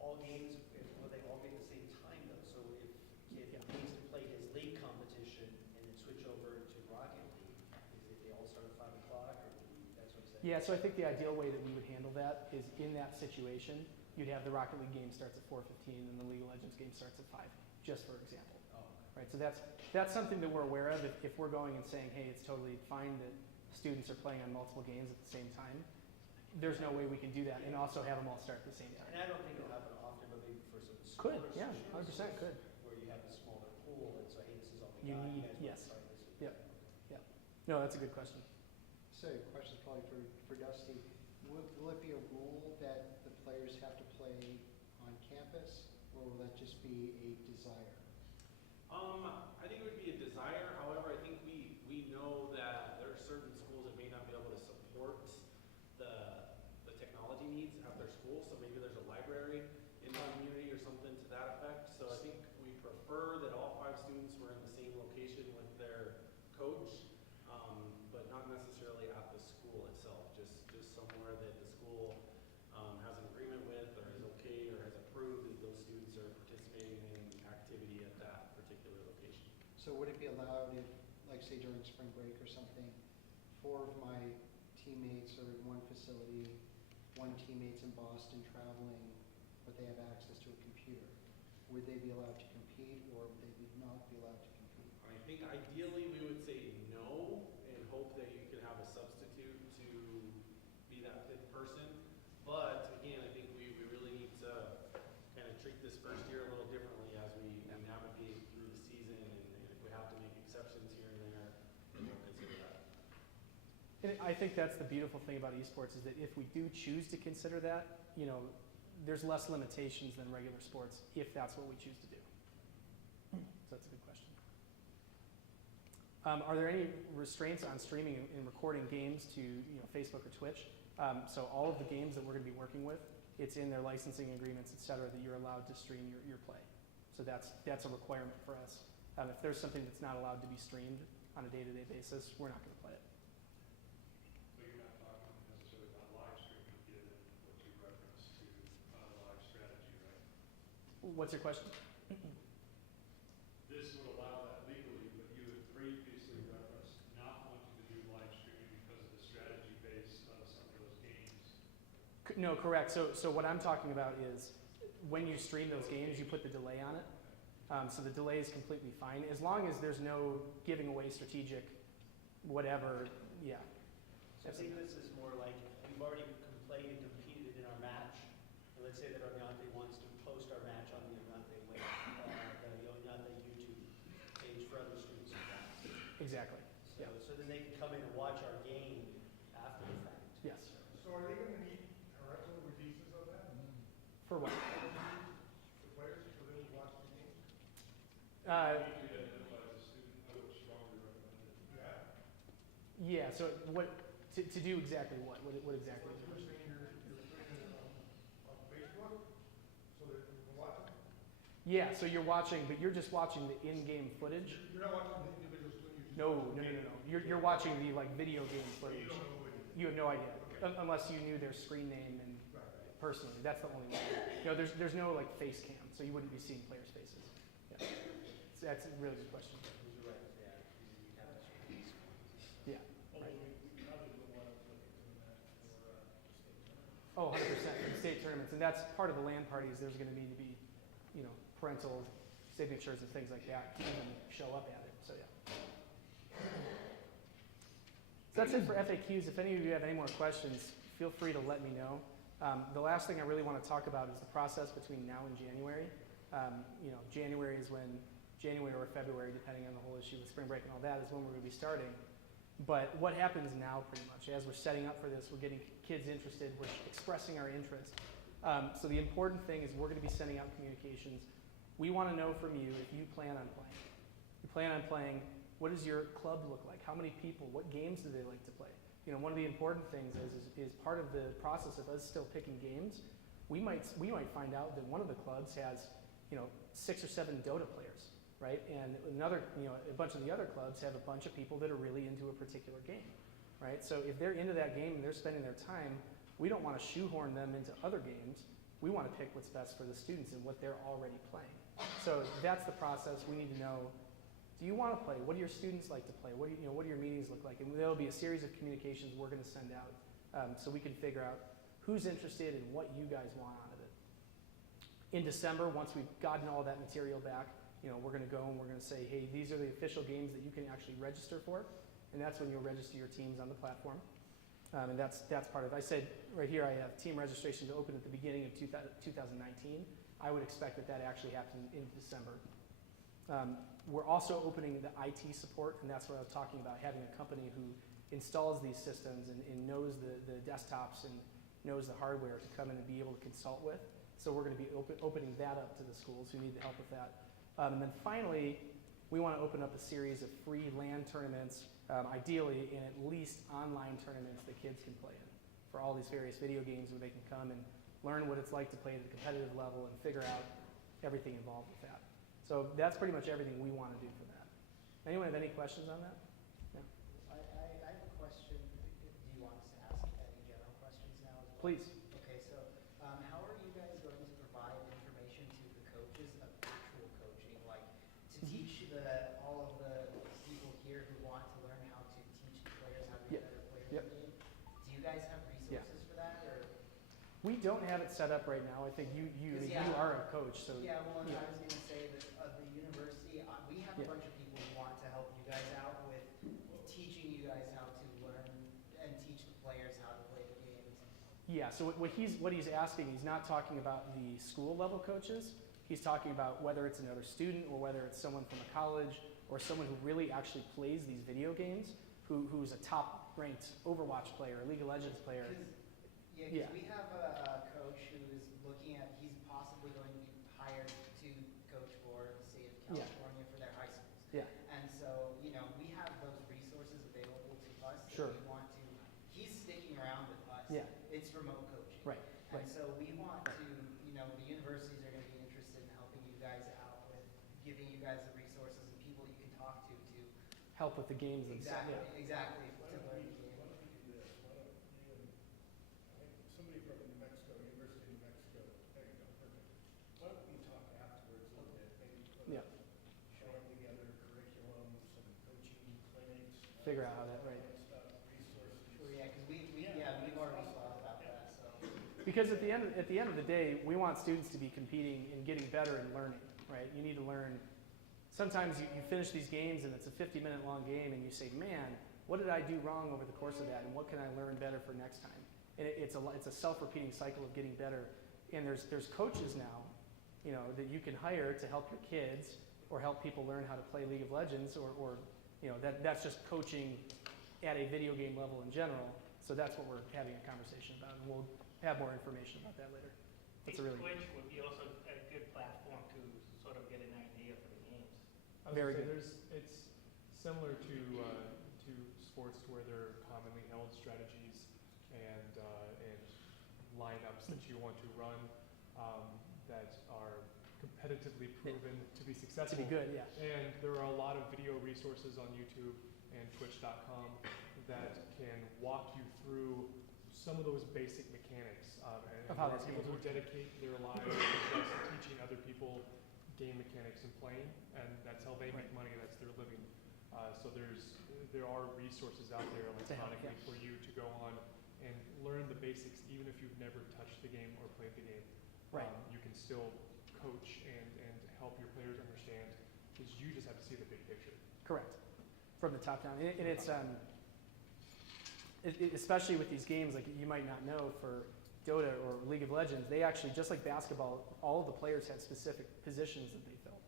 All games, will they all be at the same time though? So if kid Yeah. needs to play his league competition and then switch over to Rocket League, is it they all start at 5 o'clock or that's what I'm saying? Yeah, so I think the ideal way that we would handle that is in that situation, you'd have the Rocket League game starts at 4:15 and the League of Legends game starts at 5, just for example. Oh, right? So that's something that we're aware of. If we're going and saying, hey, it's totally fine that students are playing on multiple games at the same time, there's no way we can do that and also have them all start at the same time. And I don't think it'll happen often, but maybe for some Could, smaller yeah, schools 100% could. where you have a smaller pool, and so, hey, this is all we You got. need- guys yes. wanna try this? No, that's a good question. So, a question probably for Dusty. Will it be a rule that the players have to play on campus, or will that just be a desire? I think it would be a desire. However, I think we know that there are certain schools that may not be able to support the technology needs at their school. So maybe there's a library in the community or something to that effect. So I think we prefer that all 5 students were in the same location with their coach, but not necessarily at the school itself. Just somewhere that the school has an agreement with, or is okay, or has approved that those students are participating in activity at that particular location. So would it be allowed if, like say during spring break or something, 4 of my teammates are in one facility, 1 teammate's in Boston traveling, but they have access to a computer? Would they be allowed to compete, or would they not be allowed to compete? I think ideally we would say no and hope that you could have a substitute to be that 5th person. But again, I think we really need to kind of treat this first year a little differently as we navigate through the season, and if we have to make exceptions here and there, then we'll consider that. And I think that's the beautiful thing about esports is that if we do choose to consider that, there's less limitations than regular sports if that's what we choose to do. So that's a good question. Are there any restraints on streaming and recording games to Facebook or Twitch? So all of the games that we're going to be working with, it's in their licensing agreements, et cetera, that you're allowed to stream your play. So that's a requirement for us. If there's something that's not allowed to be streamed on a day-to-day basis, we're not going to play it. But you're not talking necessarily about live streaming, given what you referenced to live strategy, right? What's your question? This would allow that legally, but you had previously referenced not wanting to do live streaming because of the strategy base of some of those games. No, correct. So what I'm talking about is when you stream those games, you put the delay on it. So the delay is completely fine as long as there's no giving away strategic whatever. Yeah. So I think this is more like, we've already played and competed in our match, and let's say that Oriante wants to post our match on the Oriante link, the Oriante YouTube page for other students in class. Exactly. So then they can come in and watch our game after the fact. Yes. So are they gonna need parental releases of that? For what? The players, for them to watch the game? You could identify as a student, I would strongly recommend it. Yeah. So what to do exactly what? What exactly? So you're saying you're putting it on Facebook so that you can watch it? Yeah. So you're watching, but you're just watching the in-game footage. You're not watching the individual student? No. You're watching the video game So footage. you don't know what it is? You have no idea Okay. unless you knew their screen name and Right. personally. That's the only way. There's no like face cam, so you wouldn't be seeing players' faces. Yeah. So that's a really good question. You're right, yeah. You have that sort of- Yeah. Although we probably would want to look at doing that for state tournament. Oh, 100% for the state tournaments, and that's part of the LAN parties. There's going to need to be, parental signatures and things like that to even show up at it. So yeah. So that's it for FAQs. If any of you have any more questions, feel free to let me know. The last thing I really want to talk about is the process between now and January. January is when, January or February, depending on the whole issue with spring break and all that, is when we're going to be starting. But what happens now pretty much, as we're setting up for this, we're getting kids interested, we're expressing our interest. So the important thing is we're going to be sending out communications. We want to know from you if you plan on playing. You plan on playing, what does your club look like? How many people? What games do they like to play? One of the important things is part of the process of us still picking games. We might find out that one of the clubs has 6 or 7 Dota players, right? And another, a bunch of the other clubs have a bunch of people that are really into a particular game, right? So if they're into that game and they're spending their time, we don't want to shoehorn them into other games. We want to pick what's best for the students and what they're already playing. So that's the process. We need to know, do you want to play? What do your students like to play? What do your meetings look like? And there'll be a series of communications we're going to send out so we can figure out who's interested and what you guys want out of it. In December, once we've gotten all that material back, we're going to go and we're going to say, hey, these are the official games that you can actually register for, and that's when you'll register your teams on the platform. And that's part of it. I said right here I have team registration to open at the beginning of 2019. I would expect that actually happens in December. We're also opening the IT support, and that's what I was talking about, having a company who installs these systems and knows the desktops and knows the hardware to come in and be able to consult with. So we're going to be opening that up to the schools who need the help with that. And then finally, we want to open up a series of free LAN tournaments, ideally in at least online tournaments that kids can play in for all these various video games where they can come and learn what it's like to play at the competitive level and figure out everything involved with that. So that's pretty much everything we want to do for that. Anyone have any questions on that? No? I have a question. Do you want us to ask any general questions now as well? Please. Okay, so how are you guys going to provide information to the coaches of actual coaching, like to teach all of the people here who want to learn how to teach the players how to be better players in the game? Do you guys have resources for that, or? We don't have it set up right now. I think you are a coach, so yeah. Well, I was going to say that the university, we have a bunch of people who want to help you guys out with teaching you guys how to learn and teach the players how to play the games. Yeah. So what he's asking, he's not talking about the school level coaches. He's talking about whether it's another student or whether it's someone from a college or someone who really actually plays these video games, who's a top-ranked Overwatch player, League of Legends player. Yeah, we have a coach who is looking at, he's possibly going to be hired to coach for the state of California for their high schools. Yeah. And so, we have those resources available to us. Sure. That we want to, he's sticking around with us. Yeah. It's remote coaching. Right. And so we want to, the universities are going to be interested in helping you guys out with giving you guys the resources and people you can talk to help with the games themselves. Exactly. Why To don't learn we the game. do this? Why don't you and, I think somebody from New Mexico, University of New Mexico, there you go, perfect. Why don't we talk afterwards a little bit, maybe put showing together curriculums and coaching clinics. Figure out how that, right. Stuff, resources. Sure, yeah, because we've already thought about that, so. Because at the end of the day, we want students to be competing and getting better and learning, right? You need to learn. Sometimes you finish these games and it's a 50-minute long game and you say, man, what did I do wrong over the course of that and what can I learn better for next time? And it's a self-repeating cycle of getting better. And there's coaches now, that you can hire to help your kids or help people learn how to play League of Legends or that's just coaching at a video game level in general. So that's what we're having a conversation about, and we'll have more information about that later. That's a really Twitch would be also a good platform to sort of get an idea for the games. I was Very gonna good. say it's similar to sports where there are commonly held strategies and lineups that you want to run that are competitively proven to be successful. to be good, yeah. And there are a lot of video resources on YouTube and Twitch.com that can walk you through some of those basic mechanics. And Of how there are these people games who dedicate their lives to teaching other people game mechanics and playing, and that's how they make money, that's their living. So there are resources out there To help, electronically for you to go on and learn the basics, even if you've never touched the game or played the game. Right. You can still coach and help your players understand, because you just have to see the big picture. Correct. From the top down. And it's, especially with these games, like you might not know, for Dota or League of Legends, they actually, just like basketball, all of the players have specific positions that they fill.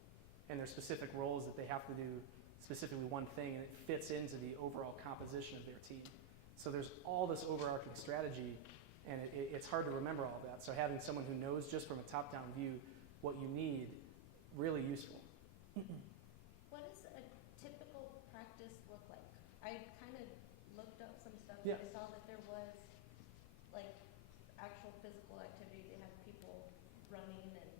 And there's specific roles that they have to do specifically one thing, and it fits into the overall composition of their team. So there's all this overarching strategy, and it's hard to remember all of that. So having someone who knows just from a top-down view what you need, really useful. What does a typical practice look like? I kind of looked up some stuff Yeah. and I saw that there was like actual physical activity. They had people running and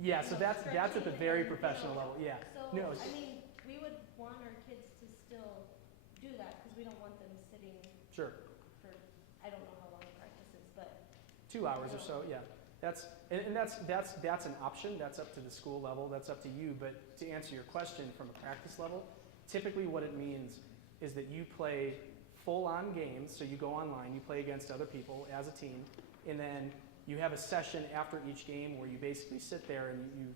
Yeah, so that's at the stretching very and, professional level, yeah. So, No, I mean, we would want our kids to still do that because we don't want them sitting sure. for, I don't know how long practice is, but 2 hours or so, yeah. That's an option. That's up to the school level. That's up to you. But to answer your question from a practice level, typically what it means is that you play full-on games. So you go online, you play against other people as a team, and then you have a session after each game where you basically sit there and you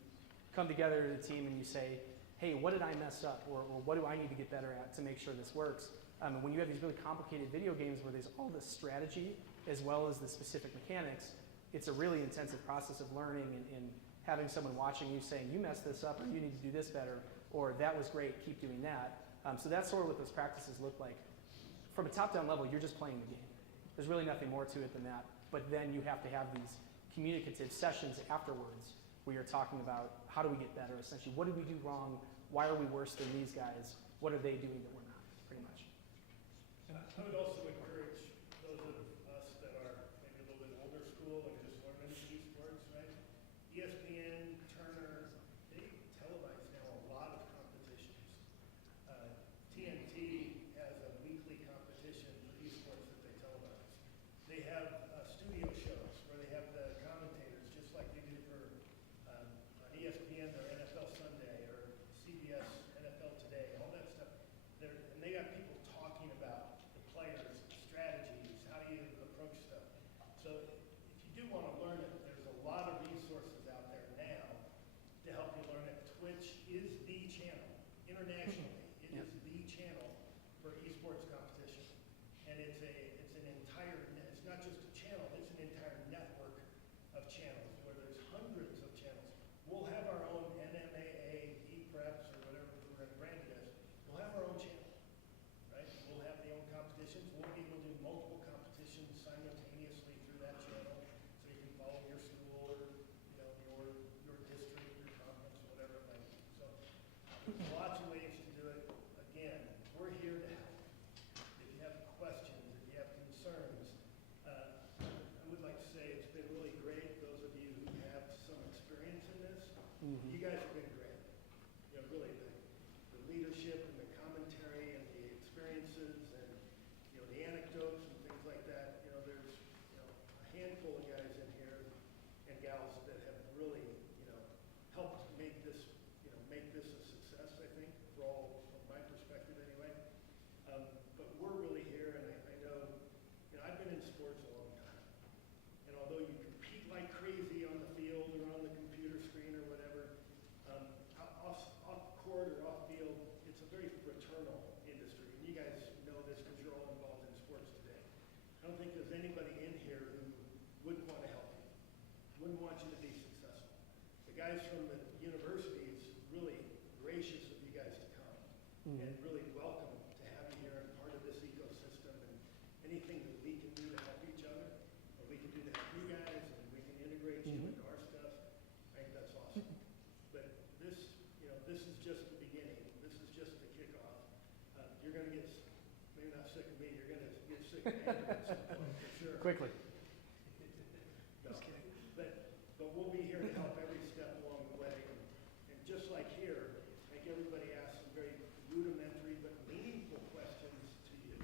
come together as a team and you say, hey, what did I mess up? Or what do I need to get better at to make sure this works? And when you have these really complicated video games where there's all this strategy as well as the specific mechanics, it's a really intensive process of learning and having someone watching you saying, you messed this up, or you need to do this better, or that was great, keep doing that. So that's sort of what those practices look like. From a top-down level, you're just playing the game. There's really nothing more to it than that. But then you have to have these communicative sessions afterwards where you're talking about how do we get better, essentially. What did we do wrong? Why are we worse than these guys? What are they doing that we're not, pretty much? I would also encourage those of us that are maybe a little bit older school and just learning esports, right? ESPN, Turner, they televise now a lot of competitions. TNT has a weekly competition for esports that they televise. They have studio shows where they have the commentators, just like they do for on ESPN or NFL Sunday or CBS NFL Today, all that stuff. And they got people talking about the players, strategies, how do you approach stuff. So if you do want to learn it, there's a lot of resources out there now to help you learn it. Twitch is the channel internationally. It is the channel for esports competition, and it's an entire. It's not just a channel; it's an entire network of channels where there's hundreds of channels. We'll have our own NMAA, ePreps, or whatever we're branded as. We'll have our own channel, right? We'll have the own competitions. We'll be able to do multiple competitions simultaneously through that channel, so you can follow your school or your district, your conference, whatever it might be. So there's lots of ways to do it. Again, we're here to help. If you have questions, if you have concerns, I would like to say it's been really great. Those of you who have some experience in this, you guys have been great. You know, really the leadership and the commentary and the experiences and the anecdotes and things like that. There's a handful of guys in here and gals that have really helped make this a success. I think for all from my perspective anyway. But we're really here, and I know I've been in sports a long time, and although you compete like crazy on the field or on the computer screen or whatever, off court or off field, it's a very fraternal industry, and you guys know this because you're all involved in sports today. I don't think there's anybody in here who wouldn't want to help you, wouldn't want you to be successful. The guys from the universities really gracious of you guys to come and really welcome to have you here and part of this ecosystem, and anything that we can do to help each other, or we can do to help you guys, and we can integrate you into our stuff, I think that's awesome. But this is just the beginning. This is just the kickoff. You're going to get, maybe not sick of me, you're going to get sick of Andrew at some point, for sure. Quickly. No. But we'll be here to help every step along the way. And just like here, I think everybody asks some very rudimentary but meaningful questions to you.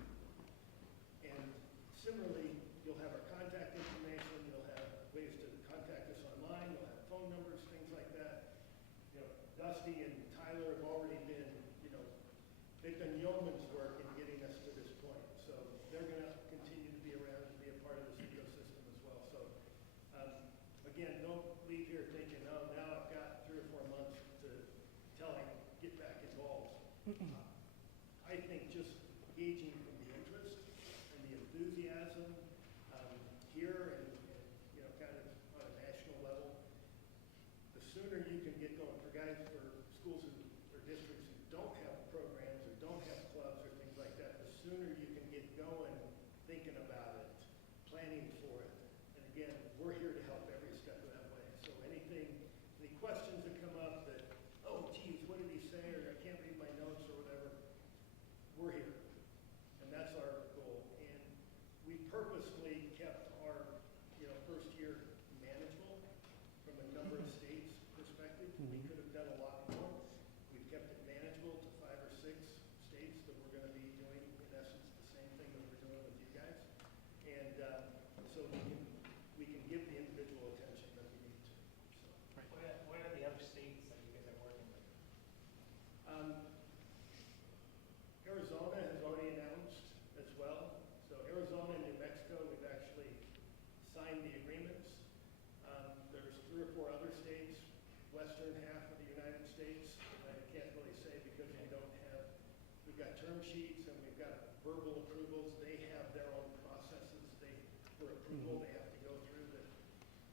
And similarly, you'll have our contact information, you'll have ways to contact us online, you'll have phone numbers, things like that. Dusty and Tyler have already been, they've done yeoman's work in getting us to this point. So they're going to continue to be around and be a part of this ecosystem as well. So again, don't leave here thinking, oh, now I've got 3 or 4 months to get back involved. I think just gauging from the interest and the enthusiasm here and kind of on a national level, the sooner you can get going for guys, for schools or districts who don't have programs or don't have clubs or things like that, the sooner you can get going, thinking about it, planning for it. And again, we're here to help every step of that way. So any questions that come up that, oh, geez, what did he say, or I can't read my notes or whatever, we're here. And that's our goal. And we purposely kept our first year manageable from a number of states perspective. We could have done a lot more. We've kept it manageable to 5 or 6 states that we're going to be doing, in essence, the same thing that we're doing with you guys. And so we can give the individual attention that we need to. So. What are the other states that you guys are working with? Arizona has already announced as well. So Arizona and New Mexico, we've actually signed the agreements. There's 3 or 4 other states, western half of the we've got term sheets and we've got verbal approvals. They have their own processes for approval they have to go through, that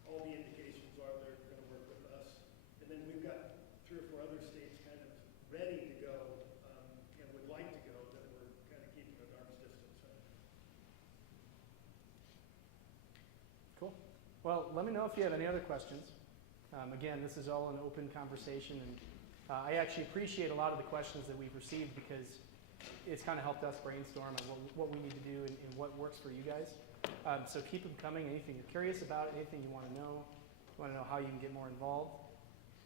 all the indications are they're gonna work with us. And then we've got 3 or 4 other states kind of ready to go, and would like to go, that we're kind of keeping at arm's distance. Cool. Well, let me know if you have any other questions. Again, this is all an open conversation, and I actually appreciate a lot of the questions that we've received because it's kind of helped us brainstorm on what we need to do and what works for you guys. So keep them coming. Anything you're curious about, anything you want to know how you can get more involved,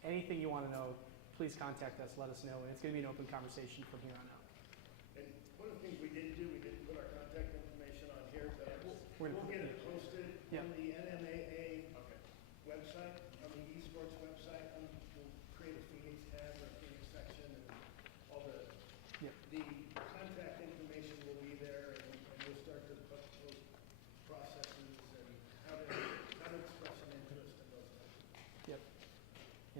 anything you want to know, please contact us, let us know, and it's going to be an open conversation from here on out. And one of the things we didn't do, we didn't put our contact information on here, but We're we'll gonna get it posted Yeah. on the NMAA website, on the Esports website. We'll create a Phoenix tab or a Phoenix section, and all the contact information will be there, and we'll start to put those processes and how to express an interest in those things.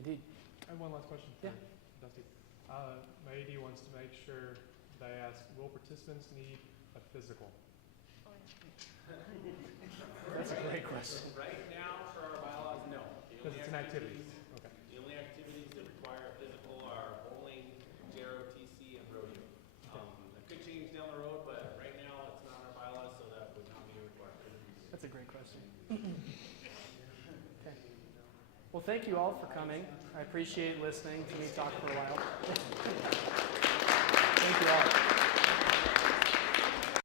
Indeed. I have one last question for Dusty. My AD wants to make sure that I ask, will participants need a physical? That's a great question. Right now, for our bylaws, no. The Because only it's an activity. Okay. The only activities that require a physical are bowling, JROTC, and rodeo. That could change down the road, but right now, it's not our bylaws, so that would not be required. That's a great question. Okay. Well, thank you all for coming. I appreciate listening to me talk for a while. Thank you all.